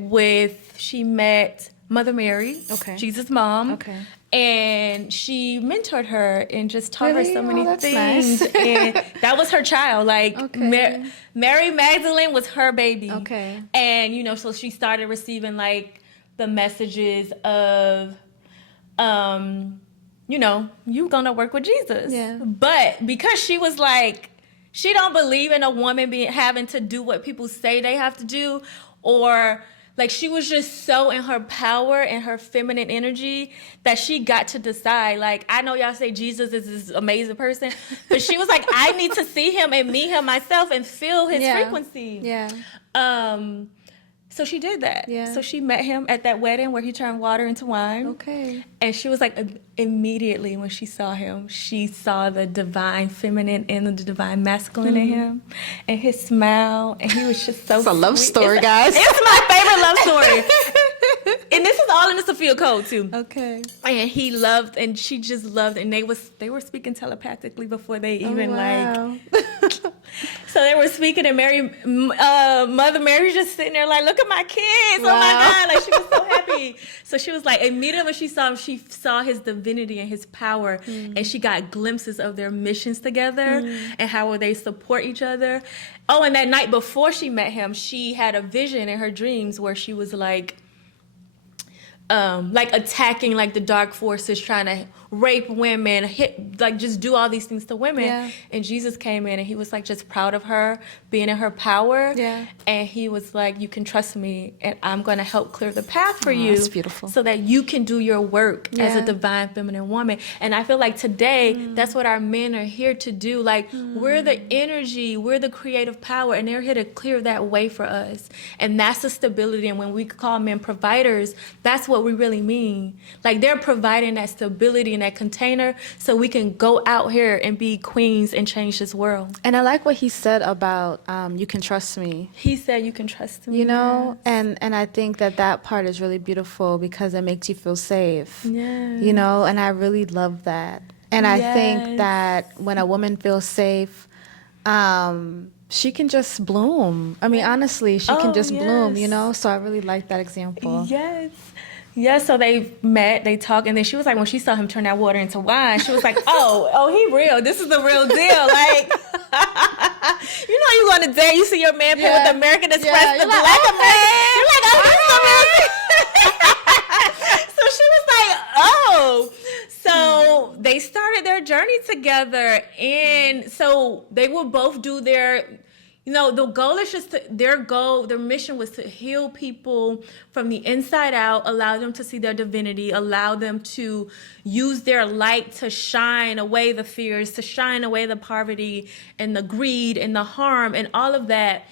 Mother Mary, Okay. Jesus' mom. Okay. And she mentored her and just taught her Really? so Oh, many that's things. nice. And that was her child. Like, Okay. Mary Magdalene was her baby. Okay. And, you know, so she started receiving, like, the messages of, you know, you gonna work with Jesus. Yeah. But because she was like, she don't believe in a woman having to do what people say they have to do, or like, she was just so in her power and her feminine energy that she got to decide. Like, I know y'all say Jesus is this amazing person, but she was like, I need to see him and meet him myself and feel his frequency. Yeah. So she did that. Yeah. So she met him at that wedding where he turned water into wine. Okay. And she was like, immediately when she saw him, she saw the divine feminine and the divine masculine in him, and his smile, and he was just so It's a love sweet. story, guys. It's my favorite love story. And this is all in the Sophia Code too. Okay. And he loved, and she just loved, and they were speaking telepathically before they even So they were speaking, and Mother Mary just sitting there like, look at my kids. Wow. Oh my God. Like, she was so happy. So she was like, immediately when she saw him, she saw his divinity and his power. And she got glimpses of their missions together and how they support each other. Oh, and that night before she met him, she had a vision in her dreams where she was like attacking like the dark forces, trying to rape women, just do all these things to women. Yeah. And Jesus came in and he was like just proud of her being in her power. Yeah. And he was like, you can trust me, and I'm going to help clear the path for you. That's beautiful. So that you can do your work as a Yeah. divine feminine woman. And I feel like today, that's what our men are here to do. Like, we're the energy, we're the creative power, and they're here to clear that way for us. And that's the stability. And when we call men providers, that's what we really mean. Like, they're providing that stability and that container so we can go out here and be queens and change this world. And I like what he said about you can trust me. He said, you can trust me. You know, and I think that part is really beautiful because it makes you feel safe. Yeah. You know, and I really love that. And I think that when a woman feels safe, she can just bloom. I mean, honestly, she can just bloom, you yes. know? So I really like that example. Yes. Yeah, so they met, they talked, and then she was like, when she saw him turn that water into wine, she was like, oh, he real. This is the real deal. Like, you know, you go on a date, you see your man put with the American Express, the like, black okay. American. You're like, oh, this is American. So she was like, oh. So they started their journey together, and so they will both do their, the goal is just their mission was to heal people from the inside out, allow them to see their divinity, allow them to use their light to shine away the fears, to shine away the poverty and the greed and the harm and all of that.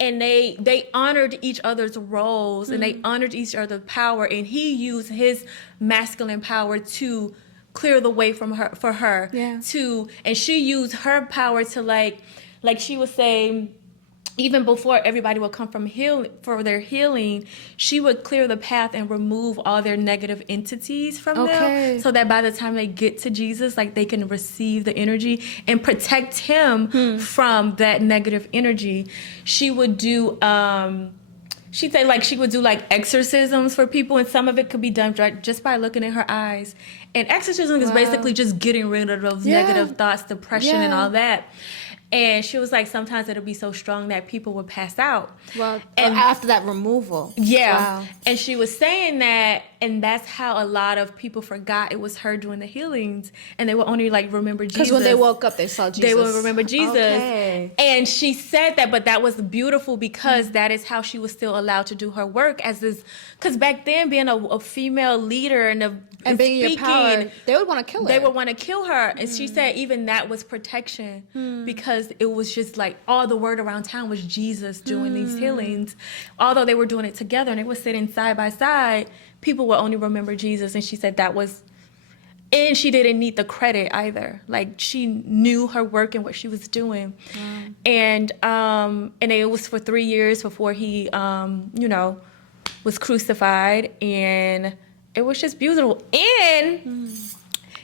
And they honored each other's roles and they honored each other's power. And he used his masculine power to clear the way for her. Yeah. And she used her power to like she was saying, even before everybody would come for their healing, she would clear the path and remove all their negative entities from them, so that by the time they get to Jesus, like they can receive the energy and protect him from that negative energy. She would do she said like she would do like exorcisms for people, and some of it could be done just by looking in her eyes. And exorcism is basically just getting rid of those negative thoughts, depression, and all that. And she was like, sometimes it'll be so strong that people would pass out. Well, and after that removal. Yeah. Wow. And she was saying that, and that's how a lot of people forgot it was her doing the healings. And they would only like remember Jesus. Because when they woke up, they saw Jesus. They would remember Jesus. Okay. And she said that, but that was beautiful because that is how she was still allowed to do her work as this. Because back then, being a female leader and being speaking, your power, they would want to kill her. They would want to kill her. And she said even that was protection because it was just like all the word around town was Jesus doing these healings. Although they were doing it together and they were sitting side by side, people would only remember Jesus. And she said that was, and she didn't need the credit either. Like she knew her work and what she was doing. And it was for 3 years before he, was crucified. And it was just beautiful. And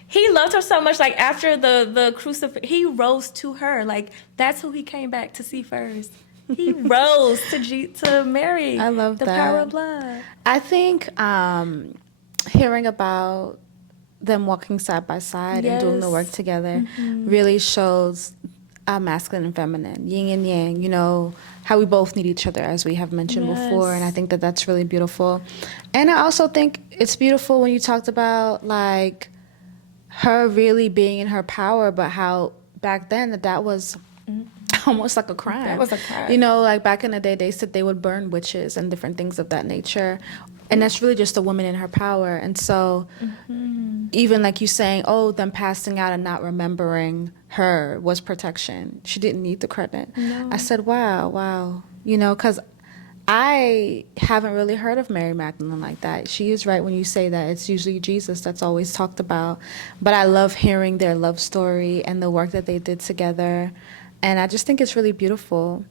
he loved her so much. Like after the crucifixion, he rose to her. Like that's who he came back to see first. He rose to Mary. I love the that. power of love. I think hearing about them walking side by side and doing the work together really shows masculine and feminine, yin and yang, how we both need each other, as we have mentioned before. And I think that that's really beautiful. And I also think it's beautiful when you talked about like her really being in her power, but how back then that was almost like a crime. That was a crime. Like back in the day, they said they would burn witches and different things of that nature. And that's really just a woman in her power. And so even like you saying, them passing out and not remembering her was protection. She didn't need the credit. No. I said, wow. Because I haven't really heard of Mary Magdalene like that. She is right when you say that. It's usually Jesus that's always talked about. But I love hearing their love story and the work that they did together. And I just think it's really beautiful.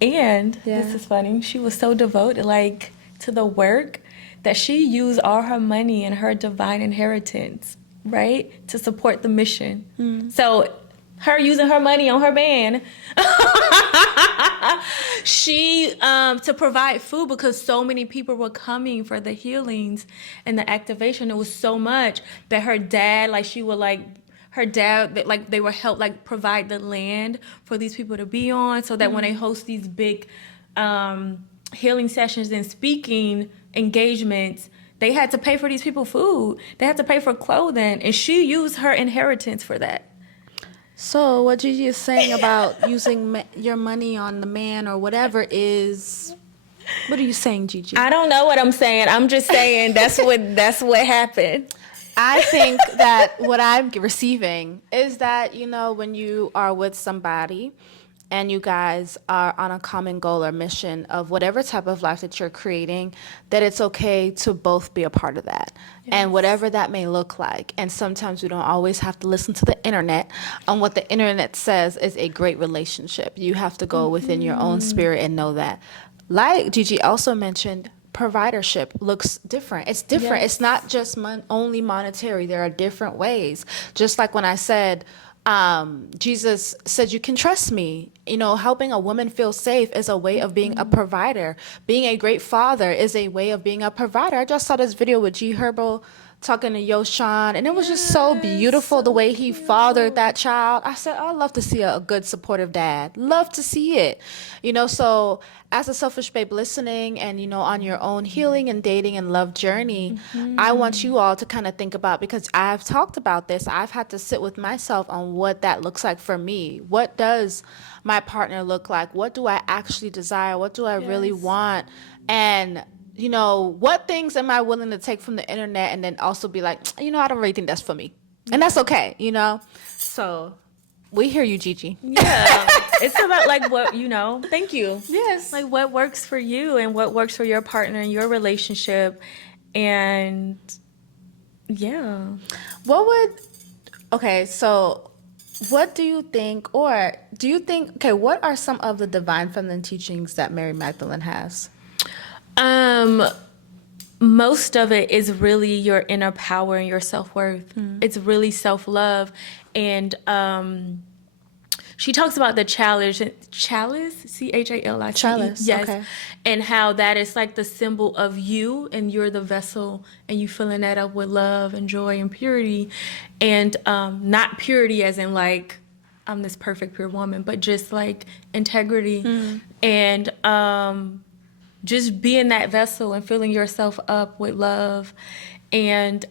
And this is funny. She was so devoted, like, to the work that she used all her money and her divine inheritance, right, to support the mission. So her using her money on her man, she to provide food because so many people were coming for the healings and the activation. It was so much that her dad, they would help provide the land for these people to be on, so that when they host these big healing sessions and speaking engagements, they had to pay for these people food. They had to pay for clothing, and she used her inheritance for that. So what GiGi is saying about using your money on the man or whatever is, what are you saying, GiGi? I don't know what I'm saying. I'm just saying that's what happened. I think that what I'm receiving is that, when you are with somebody and you guys are on a common goal or mission of whatever type of life that you're creating, that it's okay to both be a part of that. Yes. And whatever that may look like. And sometimes we don't always have to listen to the internet on what the internet says is a great relationship. You have to go within your own spirit and know that. Like GiGi also mentioned, providership looks different. It's different. Yes. It's not just only monetary. There are different ways. Just like when I said, Jesus said, you can trust me. Helping a woman feel safe is a way of being a provider. Being a great father is a way of being a provider. I just saw this video with G Herbo talking to Yoshan, and it was just so beautiful the way he fathered that child. I said, I love to see a good supportive dad. Love to see it. So as a selfish babe listening and, on your own healing and dating and love journey, I want you all to kind of think about, because I've talked about this, I've had to sit with myself on what that looks like for me. What does my partner look like? What do I actually desire? What do I really want? And what things am I willing to take from the internet and then also be like, I don't really think that's for me. And that's okay, So we hear you, GiGi. Yeah. It's about like what, thank you. Yes. Like what works for you and what works for your partner and your relationship. And yeah. So what do you think, what are some of the divine feminine teachings that Mary Magdalene has? Most of it is really your inner power and your self-worth. It's really self-love. And she talks about the chalice, C-H-A-L-I-C-E. Chalice, yes. okay. And how that is like the symbol of you, and you're the vessel, and you filling that up with love and joy and purity. And not purity as in like, I'm this perfect pure woman, but just like integrity. And just being that vessel and filling yourself up with love. And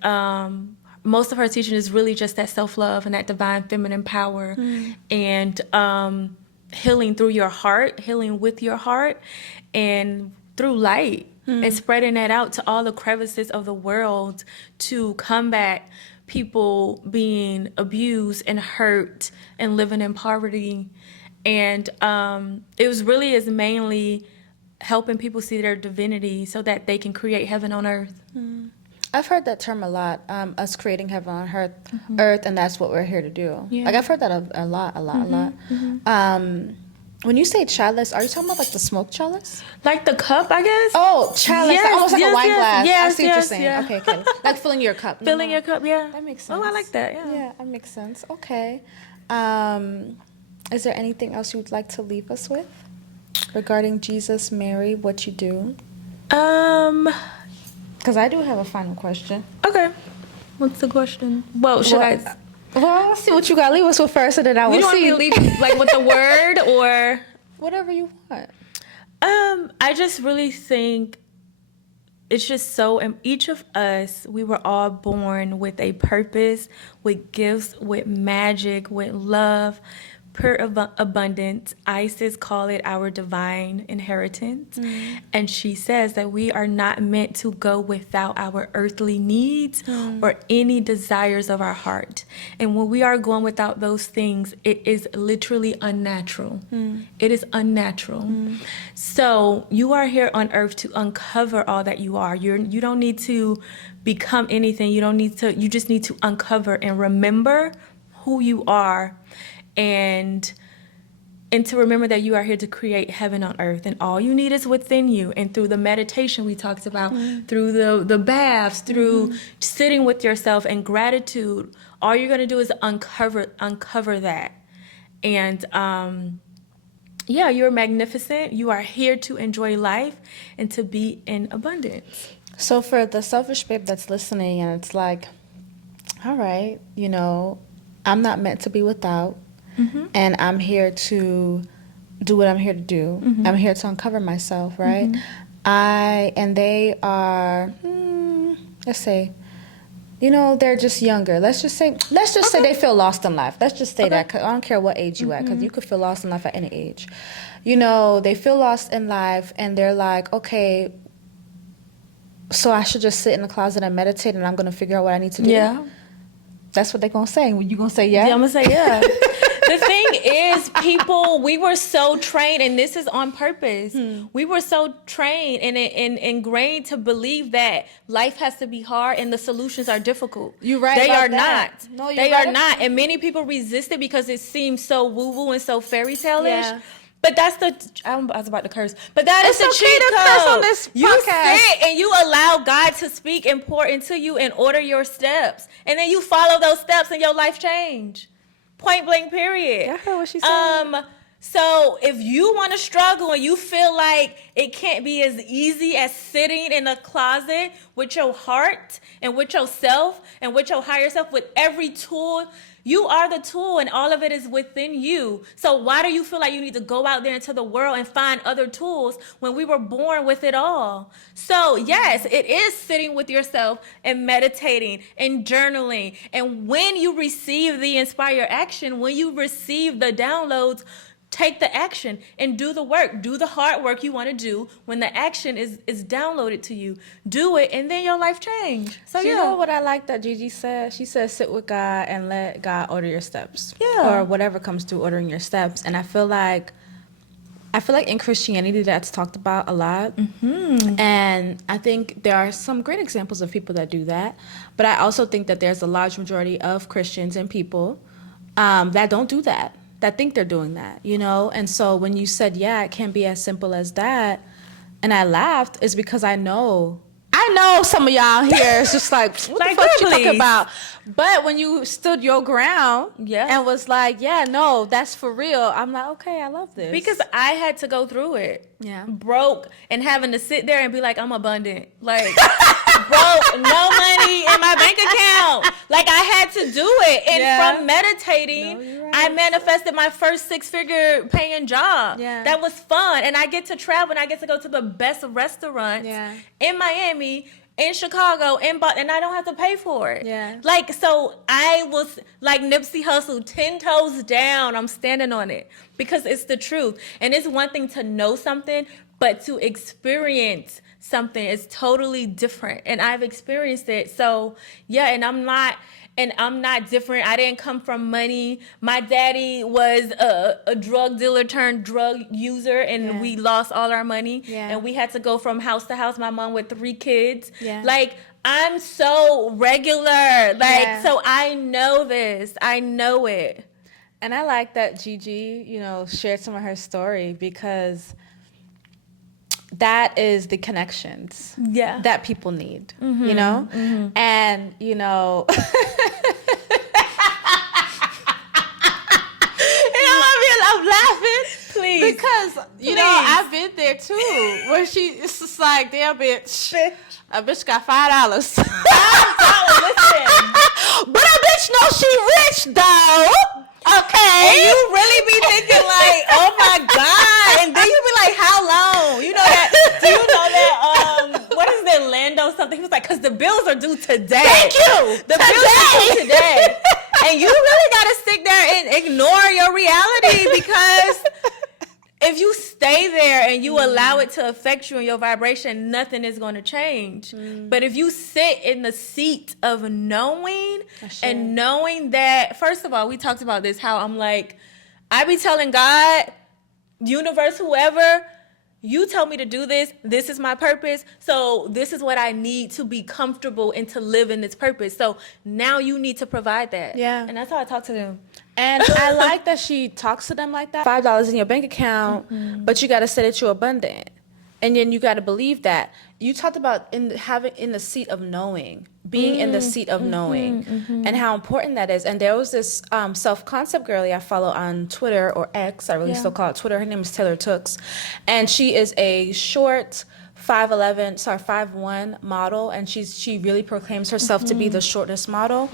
most of her teaching is really just that self-love and that divine feminine power. And healing through your heart, healing with your heart, and through light. And spreading that out to all the crevices of the world to combat people being abused and hurt and living in poverty. And it was really is mainly helping people see their divinity so that they can create heaven on earth. I've heard that term a lot, us creating heaven on earth, and that's what we're here to do. Yeah. Like, I've heard that a lot. When you say chalice, are you talking about like the smoke chalice? Like the cup, I guess? Oh, chalice, Yes, almost like a wine glass. yes, I see what you're yes, saying. yeah. Okay. Like filling your cup. Filling your cup, yeah. That makes sense. Oh, I like that, yeah. Yeah, that makes sense. Okay. Is there anything else you would like to leave us with regarding Jesus, Mary, what you do? Because I do have a final question. Okay. What's the question? Well, Well, let's see what you got. Leave us with first, and then I will you want see. me to leave like with the word or? Whatever you want. I just really think it's just so, and each of us, we were all born with a purpose, with gifts, with magic, with love, pure abundance. Isis call it our divine inheritance. And she says that we are not meant to go without our earthly needs or any desires of our heart. And when we are going without those things, it is literally unnatural. It is unnatural. So you are here on earth to uncover all that you are. You don't need to become anything. You just need to uncover and remember who you are. And to remember that you are here to create heaven on earth, and all you need is within you. And through the meditation we talked about, through the baths, through sitting with yourself and gratitude, all you're going to do is uncover that. And yeah, you're magnificent. You are here to enjoy life and to be in abundance. So for the selfish babe that's listening, and it's like, all right, I'm not meant to be without. And I'm here to do what I'm here to do. I'm here to uncover myself, right? And they are, let's say, they're just younger. Let's just say they feel lost in life. Let's just say that. 'Cause I don't care what age you at, because you could feel lost in life at any age. They feel lost in life, and they're like, okay, so I should just sit in the closet and meditate, and I'm going to figure out what I need to do? Yeah. That's what they're going to say. You going to say yeah? Yeah, I'm going to say yeah. The thing is, we were so trained, and this is on purpose. We were so trained and ingrained to believe that life has to be hard and the solutions are difficult. You're right. They about are that. not. No, they right are not. And many people resist it because it seems so woo-woo and so fairy tale-ish. Yeah. But that's I was about to curse. But that is the okay cheat to code. curse on this you podcast. sit and you allow God to speak and pour into you and order your steps. And then you follow those steps and your life change. Point blank, period. I heard what she said. So if you want to struggle and you feel like it can't be as easy as sitting in a closet with your heart and with yourself and with your higher self, with every tool, you are the tool and all of it is within you. So why do you feel like you need to go out there into the world and find other tools when we were born with it all? So yes, it is sitting with yourself and meditating and journaling. And when you receive the inspired action, when you receive the downloads, take the action and do the work. Do the hard work you want to do when the action is downloaded to you. Do it, and then your life change. So You know what I like that GiGi said? She said, sit with God and let God order your steps. Yeah. Or whatever comes through ordering your steps. And I feel like in Christianity that's talked about a lot. Mm-hmm. And I think there are some great examples of people that do that. But I also think that there's a large majority of Christians and people that don't do that think they're doing that, you know? And so when you said, yeah, it can be as simple as that, and I laughed, is because I know some of y'all here is just like, what the fuck you talking about? But when you stood your ground and was like, yeah, no, that's for real, I'm like, okay, I love this. Because I had to go through it. Yeah. Broke and having to sit there and be like, I'm abundant. Like, broke, no money in my bank account. Like, I had to do it. And from meditating, I manifested my first 6-figure paying job. Yeah. That was fun. And I get to travel and I get to go to the best restaurants in Miami, in Chicago, and I don't have to pay for it. Yeah. Like, so I was like Nipsey Hussle, 10 toes down. I'm standing on it because it's the truth. And it's one thing to know something, but to experience something is totally different. And I've experienced it. So yeah, and I'm not different. I didn't come from money. My daddy was a drug dealer turned drug user, and we lost all our money. Yeah. And we had to go from house to house. My mom with 3 kids. Yeah. Like, I'm so regular. Like, so I know this. I know it. And I like that GiGi, you know, shared some of her story, because that is the connections that people need, you know? Mm-hmm. And, you know, I'm laughing. Please. Because, you know, I've been there too. Where it's just like, damn bitch. A bitch got $5. Listen. But a bitch knows she rich though. Okay. And you really be thinking like, oh my God. And then you be like, how long? You know that, do you know that, what is it, Lando something? He was like, because the bills are due today. Thank you. The bills are due today. And you really got to sit there and ignore your reality, because if you stay there and you allow it to affect you and your vibration, nothing is going to change. But if you sit in the seat of knowing and knowing that, first of all, we talked about this, how I'm like, I be telling God, universe, whoever, you tell me to do this. This is my purpose. So this is what I need to be comfortable and to live in this purpose. So now you need to provide that. Yeah. And that's how I talk to them. And I like that she talks to them like that. $5 in your bank account, but you got to say that you're abundant. And then you got to believe that. You talked about having in the seat of knowing, being in the seat of knowing, and how important that is. And there was this self-concept girlie I follow on Twitter, or X, I really still call it Twitter. Her name is Taylor Tooks. And she is a short 5'1" model, and she really proclaims herself to be the shortest model,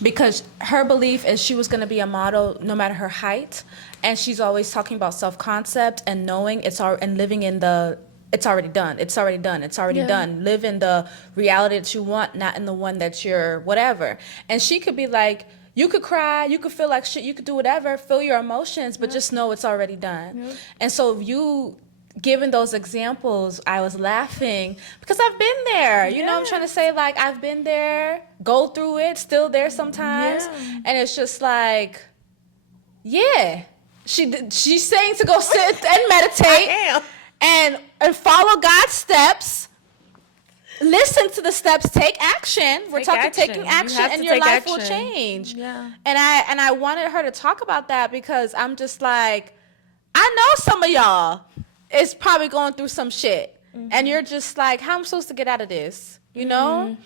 because her belief is she was going to be a model no matter her height. And she's always talking about self-concept and knowing and living in the it's already done. It's already done. It's already done. Live in the reality that you want, not in the one that you're whatever. And she could be like, you could cry, you could feel like shit, you could do whatever, feel your emotions, but just know it's already done. And so you given those examples, I was laughing because I've been there. You know what I'm trying to say? Like, I've been there, go through it, still there sometimes. And it's just like, she's saying to go sit and meditate. And follow God's steps. Listen to the steps. Take action. We're talking taking action, and your life will change. Yeah. And I wanted her to talk about that, because I'm just like, I know some of y'all is probably going through some shit, and you're just like, how am I supposed to get out of this? You know?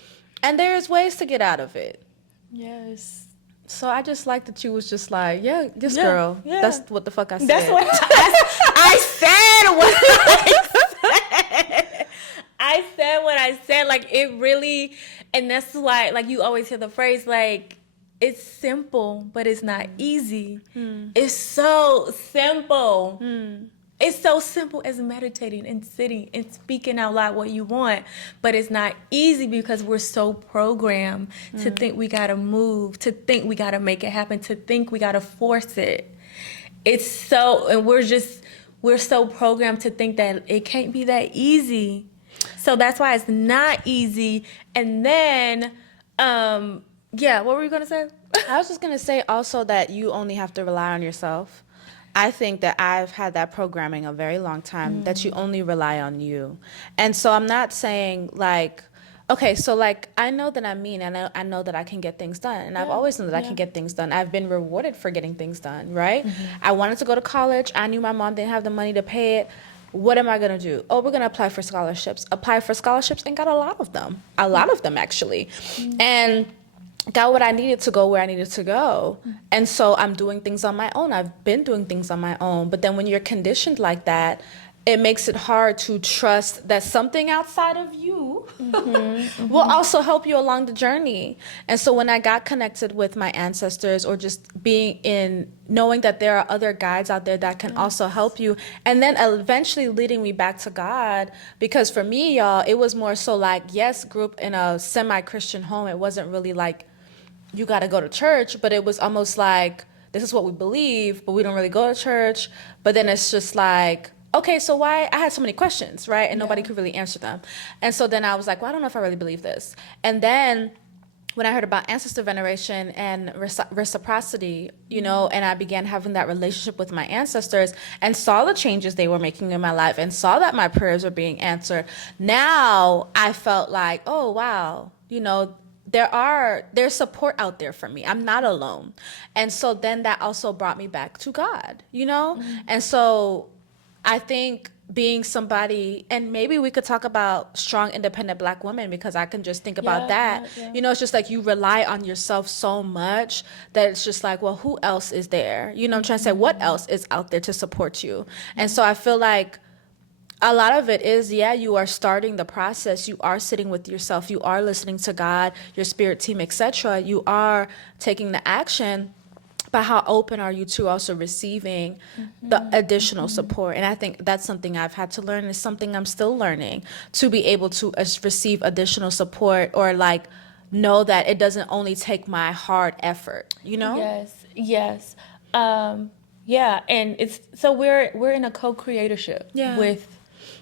And there's ways to get out of it. Yes. So I just like that you was just like, yeah, this Yeah, girl. yeah. That's what the fuck I said. That's what I said. What I said. I said what I said. Like, it really, and that's why, like, you always hear the phrase, like, it's simple, but it's not easy. It's so simple. It's so simple as meditating and sitting and speaking out loud what you want, but it's not easy because we're so programmed to think we gotta move, to think we gotta make it happen, to think we gotta force it. It's so, and we're so programmed to think that it can't be that easy. So that's why it's not easy. And then, yeah, what were you gonna say? I was just going to say also that you only have to rely on yourself. I think that I've had that programming a very long time, that you only rely on you. And so I'm not saying like, okay, so like I know that I'm mean, and I know that I can get things done. And I've always known that I can get things done. I've been rewarded for getting things done, right? I wanted to go to college. I knew my mom didn't have the money to pay it. What am I going to do? Oh, we're going to apply for scholarships. Apply for scholarships and got a lot of them. A lot of them, actually. And got what I needed to go where I needed to go. And so I'm doing things on my own. I've been doing things on my own. But then when you're conditioned like that, it makes it hard to trust that something outside of you will also help you along the journey. And so when I got connected with my ancestors, or just being in knowing that there are other guides out there that can also help you, and then eventually leading me back to God, because for me, y'all, it was more so like, yes, grew up in a semi-Christian home. It wasn't really like, you got to go to church, but it was almost like, this is what we believe, but we don't really go to church. But then it's just like, okay, so why? I had so many questions, right? And nobody could really answer them. And so then I was like, well, I don't know if I really believe this. And then when I heard about ancestor veneration and reciprocity, you know, and I began having that relationship with my ancestors and saw the changes they were making in my life and saw that my prayers were being answered, now I felt like, oh, wow, you know, there's support out there for me. I'm not alone. And so then that also brought me back to God, you know? And so I think being somebody, and maybe we could talk about strong, independent Black women, because I can just think about that. You know, it's just like you rely on yourself so much that it's just like, well, who else is there? You know what I'm trying to say? What else is out there to support you? And so I feel like a lot of it is, yeah, you are starting the process. You are sitting with yourself. You are listening to God, your spirit team, etc. You are taking the action. But how open are you to also receiving the additional support? And I think that's something I've had to learn. It's something I'm still learning, to be able to receive additional support, or like know that it doesn't only take my hard effort, you know? Yes. Yeah, and it's so we're in a co-creatorship with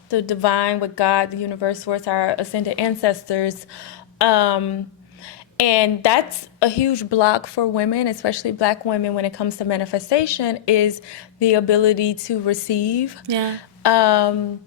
the divine, with God, the universe, with our ascended ancestors. And that's a huge block for women, especially Black women, when it comes to manifestation, is the ability to receive. Yeah. And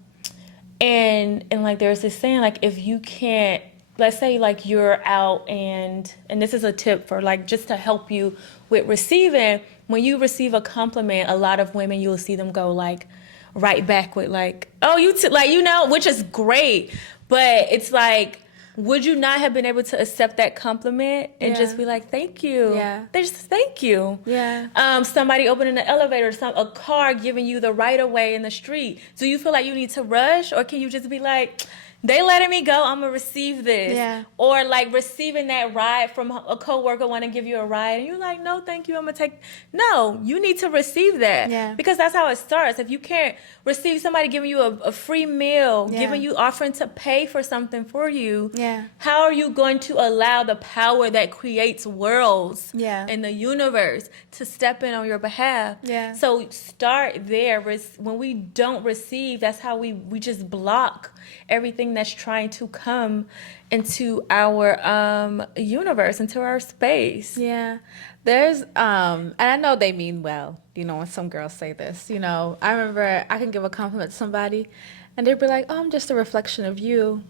like there's this saying, like, if you can't, let's say like you're out and this is a tip for like just to help you with receiving. When you receive a compliment, a lot of women, you'll see them go like right back with like, oh, like, you know, which is great, but it's like, would you not have been able to accept that compliment and just be like, thank you? Yeah. They just thank you. Yeah. Somebody opening the elevator, a car giving you the right of way in the street. Do you feel like you need to rush, or can you just be like, they letting me go, I'm gonna receive this? Yeah. Or like receiving that ride from a coworker want to give you a ride, and you're like, no, thank you, I'm gonna take. No, you need to receive that. Yeah. Because that's how it starts. If you can't receive somebody giving you a free meal, giving you, offering to pay for something for you, how are you going to allow the power that creates worlds in the universe to step in on your behalf? So start there. When we don't receive, that's how we just block everything that's trying to come into our universe, into our space. Yeah. There's and I know they mean well, you know, when some girls say this, you know. I remember I can give a compliment to somebody and they'd be like, oh, I'm just a reflection of you.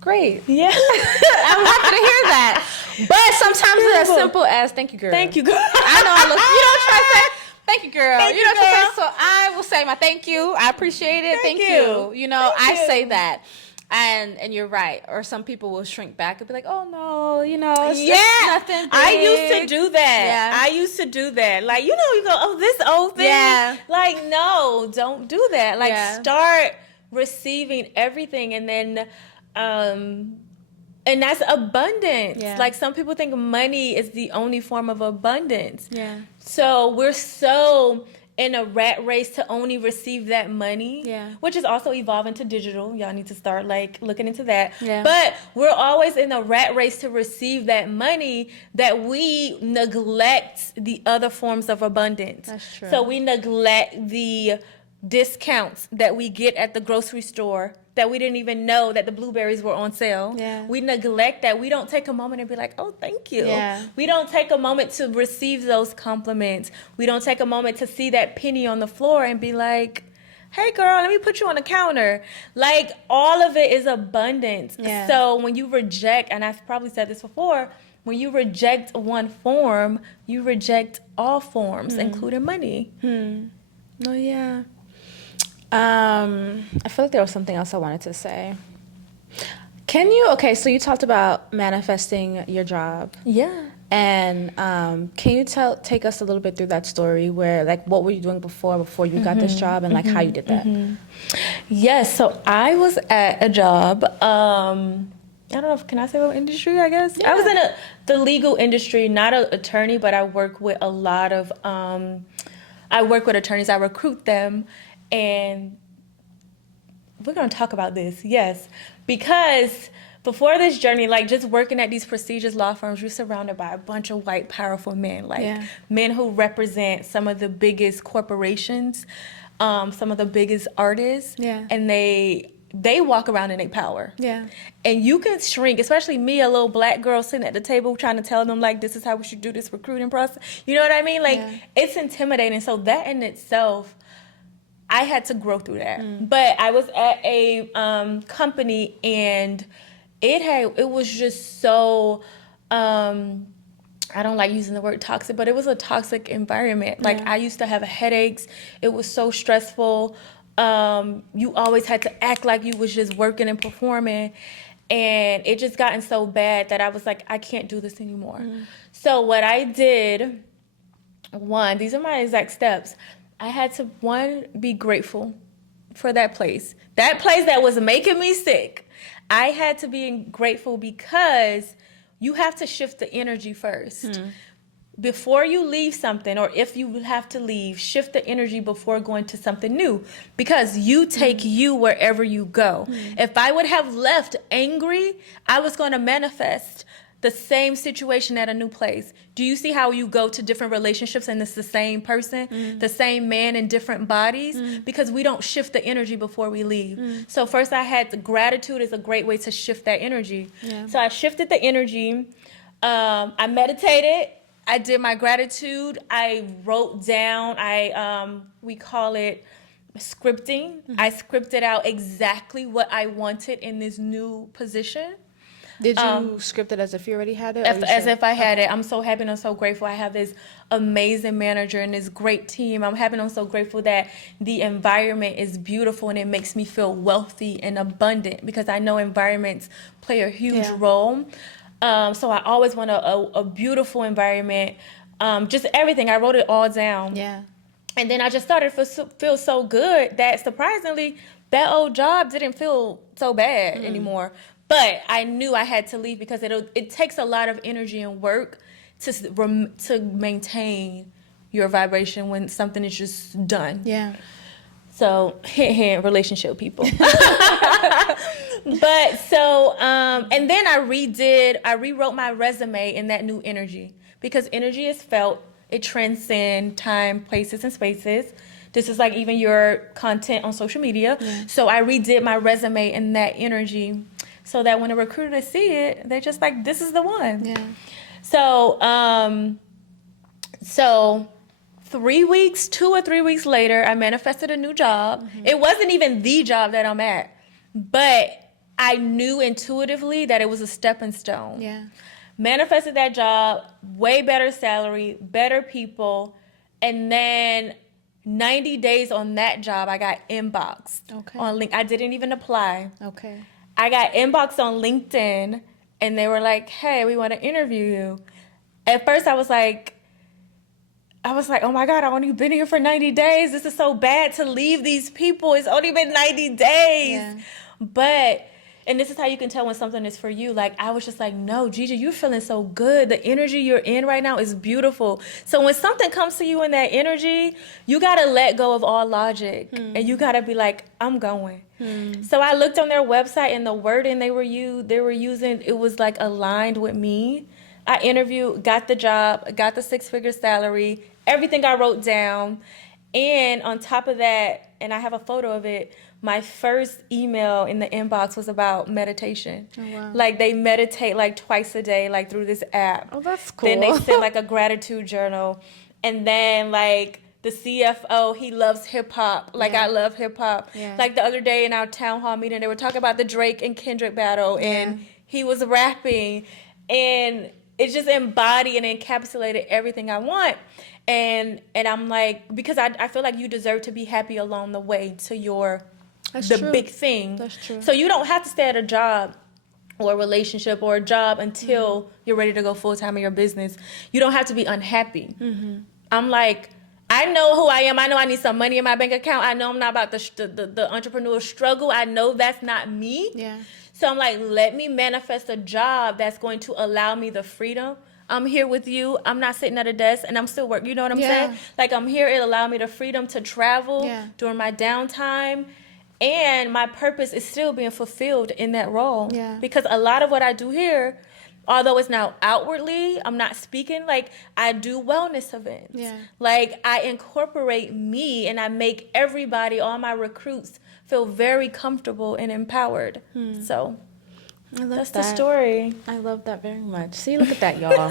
Great. Yeah. I'm happy to hear that. But sometimes it's as simple as, thank you, girl. Thank you, girl. I know I look, you know what I'm trying to say? Thank you, girl. Thank you know you, what I'm girl. saying? So I will say my thank you. I appreciate it. Thank you. You know, Thank I you. say that. And you're right. Or some people will shrink back and be like, "Oh no, it's Yeah, just nothing big." I used to do that. Yeah. I used to do that. Like, you go, oh, this old thing. Yeah. Like, no, don't do that. Like, Yeah. start receiving everything, and then, and that's abundance. Yeah. Like, some people think money is the only form of abundance. Yeah. So we're so in a rat race to only receive that money, Yeah. which is also evolving to digital. Y'all need to start looking into that. Yeah. But we're always in a rat race to receive that money that we neglect the other forms of abundance. That's true. So we neglect the discounts that we get at the grocery store that we didn't even know that the blueberries were on sale. Yeah. We neglect that. We don't take a moment and be like, oh, thank you. Yeah. We don't take a moment to receive those compliments. We don't take a moment to see that penny on the floor and be like, hey, girl, let me put you on the counter. Like, all of it is abundance. Yeah. So when you reject, and I've probably said this before, when you reject one form, you reject all forms, including money. No, yeah. I feel like there was something else I wanted to say. So you talked about manifesting your job. Yeah. And can you take us a little bit through that story where, like, what were you doing before you got this job, and like how you did that? Yes, so I was at a job, I don't know can I say what industry, I guess? Yeah. I was in the legal industry, not an attorney, but I work with a lot of, I work with attorneys, I recruit them, and we're going to talk about this, yes, because before this journey, like, just working at these prestigious law firms, you're surrounded by a bunch of white, powerful men, like men who represent some of the biggest corporations, some of the biggest artists, and they walk around in their power. Yeah. And you can shrink, especially me, a little black girl sitting at the table trying to tell them, like, this is how we should do this recruiting process. You know what I mean? Like, it's intimidating. So that in itself, I had to grow through that. But I was at a company, and it was just so, I don't like using the word toxic, but it was a toxic environment. Like, I used to have headaches. It was so stressful. You always had to act like you was just working and performing. And it just gotten so bad that I was like, I can't do this anymore. So what I did, these are my exact steps. I had to, be grateful for that place. That place that was making me sick. I had to be grateful because you have to shift the energy first. Before you leave something, or if you have to leave, shift the energy before going to something new, because you take you wherever you go. If I would have left angry, I was going to manifest the same situation at a new place. Do you see how you go to different relationships and it's the same person, the same man in different bodies? Because we don't shift the energy before we leave. So first gratitude is a great way to shift that energy. So I shifted the energy. I meditated. I did my gratitude. I wrote down, we call it scripting. I scripted out exactly what I wanted in this new position. Did you script it as if you already had it? As if I had it. I'm so happy and I'm so grateful. I have this amazing manager and this great team. I'm happy and I'm so grateful that the environment is beautiful and it makes me feel wealthy and abundant, because I know environments play a huge role. So I always want a beautiful environment, just everything. I wrote it all down. Yeah. And then I just started to feel so good that, surprisingly, that old job didn't feel so bad anymore. But I knew I had to leave because it takes a lot of energy and work to maintain your vibration when something is just done. Yeah. So, hint, hint, relationship people. But so, and then I rewrote my resume in that new energy, because energy is felt. It transcends time, places, and spaces. This is like even your content on social media. Yeah. So I redid my resume in that energy, so that when a recruiter see it, they're just like, this is the one. Yeah. So, 2 or 3 weeks later, I manifested a new job. It wasn't even the job that I'm at, but I knew intuitively that it was a stepping stone. Yeah. Manifested that job, way better salary, better people, and then 90 days on that job, I got inboxed on LinkedIn. I didn't even apply. Okay. I got inboxed on LinkedIn, and they were like, "Hey, we want to interview you." At first, I was like, "Oh my God, I've only been here for 90 days. This is so bad to leave these people. It's only been 90 days." Yeah. But, and this is how you can tell when something is for you. Like, I was just like, "No, GiGi, you're feeling so good. The energy you're in right now is beautiful." So when something comes to you in that energy, you got to let go of all logic. And you got to be like, "I'm going." So I looked on their website, and the wording they were using, it was like aligned with me. I interviewed, got the job, got the 6-figure salary, everything I wrote down. And on top of that, and I have a photo of it, my first email in the inbox was about meditation. Oh, wow. Like, they meditate like twice a day, like through this app. Oh, that's cool. Then they send like a gratitude journal. And then like the CFO, he loves hip hop. Like, Yeah. I love hip hop. Yeah. Like the other day in our town hall meeting, they were talking about the Drake and Kendrick battle, and he was rapping, and it just embodied and encapsulated everything I want. And I'm like, because I feel like you deserve to be happy along the way to your True. big thing. That's true. So you don't have to stay at a job or a relationship or a job until you're ready to go full-time in your business. You don't have to be unhappy. I'm like, I know who I am. I know I need some money in my bank account. I know I'm not about the entrepreneurial struggle. I know that's not me. Yeah. So I'm like, let me manifest a job that's going to allow me the freedom. I'm here with you. I'm not sitting at a desk and I'm still working. You know what I'm saying? Like, I'm here. It'll allow me the freedom to travel during my downtime. And my purpose is still being fulfilled in that role. Yeah. Because a lot of what I do here, although it's now outwardly, I'm not speaking, like, I do wellness events. Yeah. Like, I incorporate me, and I make everybody, all my recruits, feel very comfortable and empowered. So I love that's that. the story. I love that very much. See, look at that, y'all.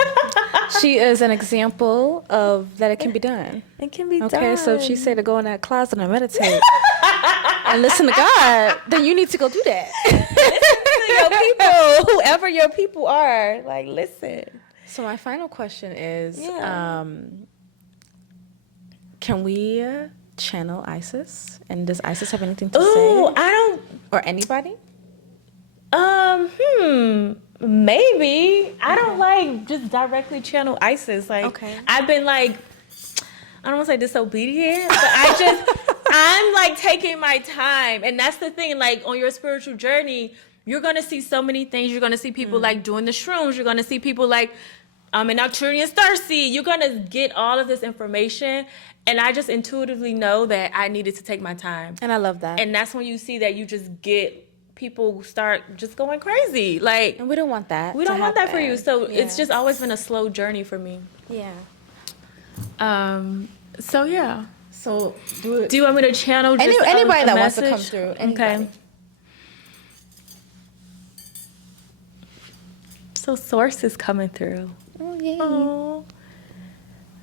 She is an example of that it can be done. It can be done. Okay, so if she said to go in that closet and meditate and listen to God, then you need to go do that. Listen to your people, whoever your people are. Like, listen. So my final question is, Yeah. can we channel Isis? And does Isis have anything to Ooh, say? I don't. Or anybody? Maybe. I don't like just directly channel Isis. Like, Okay. I've been like, I don't want to say disobedient, but I'm like taking my time. And that's the thing, like, on your spiritual journey, you're going to see so many things. You're going to see people like doing the shrooms. You're going to see people like, in Arcturian starseed. You're going to get all of this information. And I just intuitively know that I needed to take my time. And I love that. And that's when you see that you just get people start just going crazy. Like, And we don't want that. we to don't want that for happen. you. So Yeah. it's just always been a slow journey for me. Yeah. So yeah. So do Do you want me to channel just anybody a that wants to message? come through. Okay. Anybody. So Source is coming through. Oh, yay. Oh.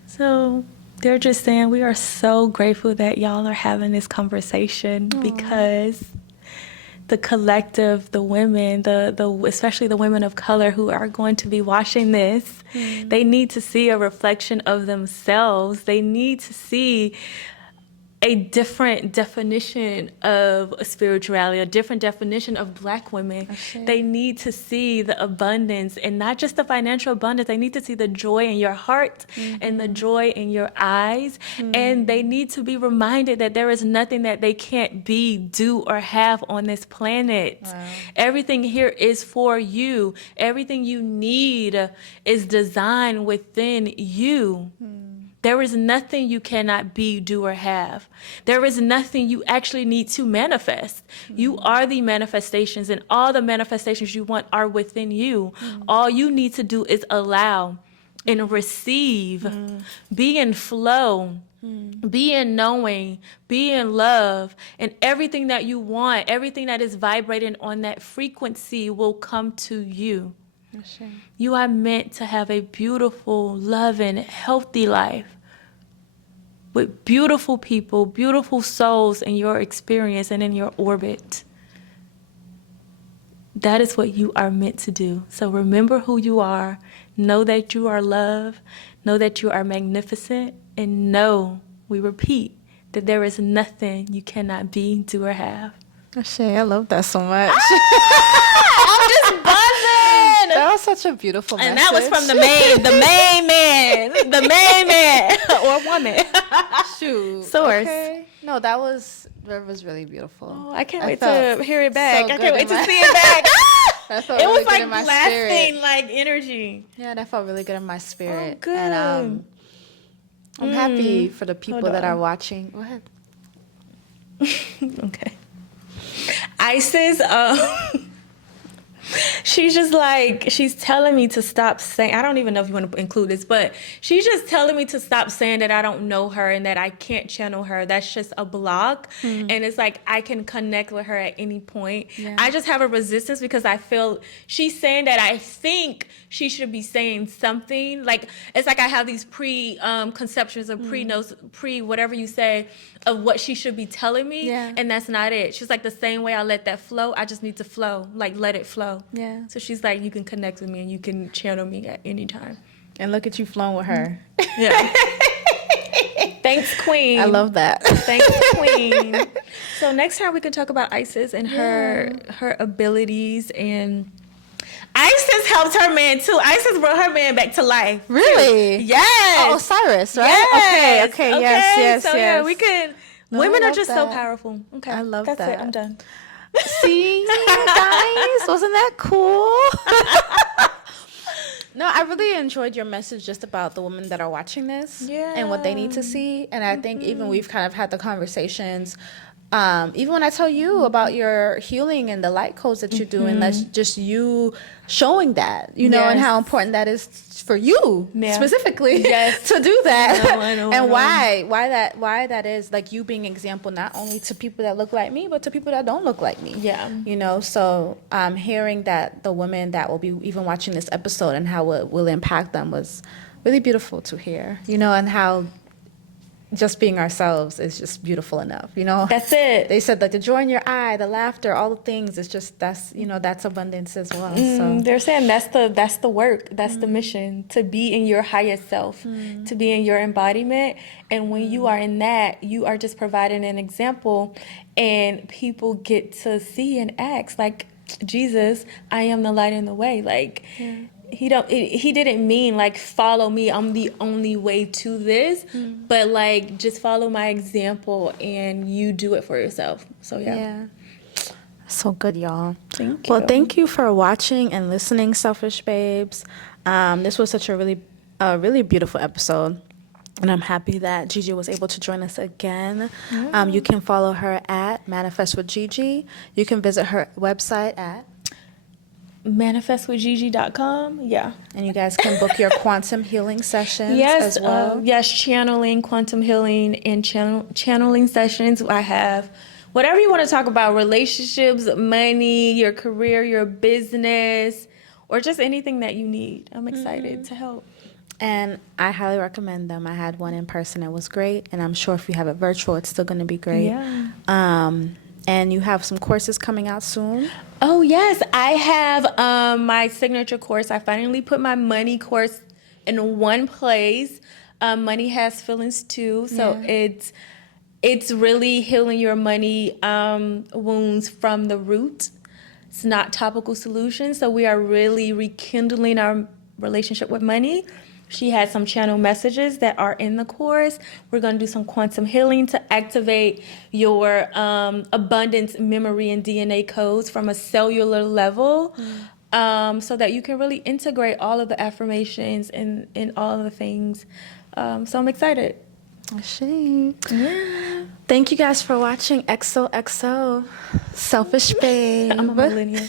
So they're just saying we are so grateful that y'all are having this conversation because the collective, the women, the especially the women of color who are going to be watching this, they need to see a reflection of themselves. They need to see a different definition of spirituality, a different definition of Black women. They need to see the abundance, and not just the financial abundance. They need to see the joy in your heart and the joy in your eyes. And they need to be reminded that there is nothing that they can't be, do, or have on this planet. Wow. Everything here is for you. Everything you need is designed within you. There is nothing you cannot be, do, or have. There is nothing you actually need to manifest. You are the manifestations, and all the manifestations you want are within you. All you need to do is allow and receive, be in flow, be in knowing, be in love, and everything that you want, everything that is vibrating on that frequency will come to you. You are meant to have a beautiful, loving, healthy life with beautiful people, beautiful souls in your experience and in your orbit. That is what you are meant to do. So remember who you are. Know that you are loved. Know that you are magnificent. And know, we repeat, that there is nothing you cannot be, do, or have. Shay, I love that so much. I'm just buzzing. That was such a beautiful message. And that was from the main man, or woman. Shoot. Source. Okay. No, that was really beautiful. Oh, I can't wait to hear it back. so I can't wait good to see it back. That felt It really was good like in my blasting spirit. like energy. Yeah, that felt really good in my spirit. Oh, good. And I'm happy for the people Hold that on. are watching. Go ahead. Okay. Isis, she's just like, she's telling me to stop saying, I don't even know if you want to include this, but she's just telling me to stop saying that I don't know her and that I can't channel her. That's just a block. And it's like, I can connect with her at any point. Yeah. I just have a resistance because I feel she's saying that I think she should be saying something. Like, it's like I have these conceptions of whatever you say of what she should be telling me. Yeah. And that's not it. She's like, the same way I let that flow, I just need to flow. Like, let it flow. Yeah. So she's like, you can connect with me and you can channel me at any time. And look at you flowing with her. Yeah. Thanks, Queen. I love that. Thanks, Queen. So next time we can talk about Isis and her abilities. And Isis helped her man too. Isis brought her man back to life. Really? Yes. Oh, Osiris, right? Yes. Okay, yes. So yeah, we could. No, women I are love just so that. powerful. Okay, I love That's that. it. I'm done. See, you guys, wasn't that cool? No, I really enjoyed your message just about the women that are watching this and what they need to see. And I think even we've kind of had the conversations, even when I tell you about your healing and the light codes that you're doing, that's just you showing that, you know, and how important that is for you specifically to do that. I know, and why that is, like, you being an example not only to people that look like me, but to people that don't look like me. Yeah. You know, so hearing that the women that will be even watching this episode and how it will impact them was really beautiful to hear, you know, and how just being ourselves is just beautiful enough, you know. That's it. They said that the joy in your eye, the laughter, all the things, it's just, that's, you know, that's abundance as well. So They're saying that's the work, that's the mission, to be in your highest self, to be in your embodiment. And when you are in that, you are just providing an example, and people get to see and ask, like, Jesus, I am the light and the way. Like, he didn't mean like, follow me, I'm the only way to this, but like, just follow my example and you do it for yourself. So yeah. So good, y'all. Thank Well, you. thank you for watching and listening, Selfish Babes. This was such a really beautiful episode, and I'm happy that GiGi was able to join us again. You can follow her at Manifest with GiGi. You can visit her website at manifestwithgigi.com. Yeah. and you guys can book your quantum healing sessions Yes, as well. yes, channeling, quantum healing, and channeling sessions. I have whatever you want to talk about: relationships, money, your career, your business, or just anything that you need. I'm excited to help. And I highly recommend them. I had one in person; it was great, and I'm sure if you have it virtual, it's still going to be great. Yeah. And you have some courses coming out soon. Oh yes, I have my signature course. I finally put my money course in one place. Money has feelings too, so it's really healing your money wounds from the root. It's not topical solutions. So we are really rekindling our relationship with money. She had some channel messages that are in the course. We're going to do some quantum healing to activate your abundance memory and DNA codes from a cellular level, so that you can really integrate all of the affirmations and all of the things. So I'm excited. Yeah. Thank you guys for watching XOXO Selfish Babe. I'm a millennial.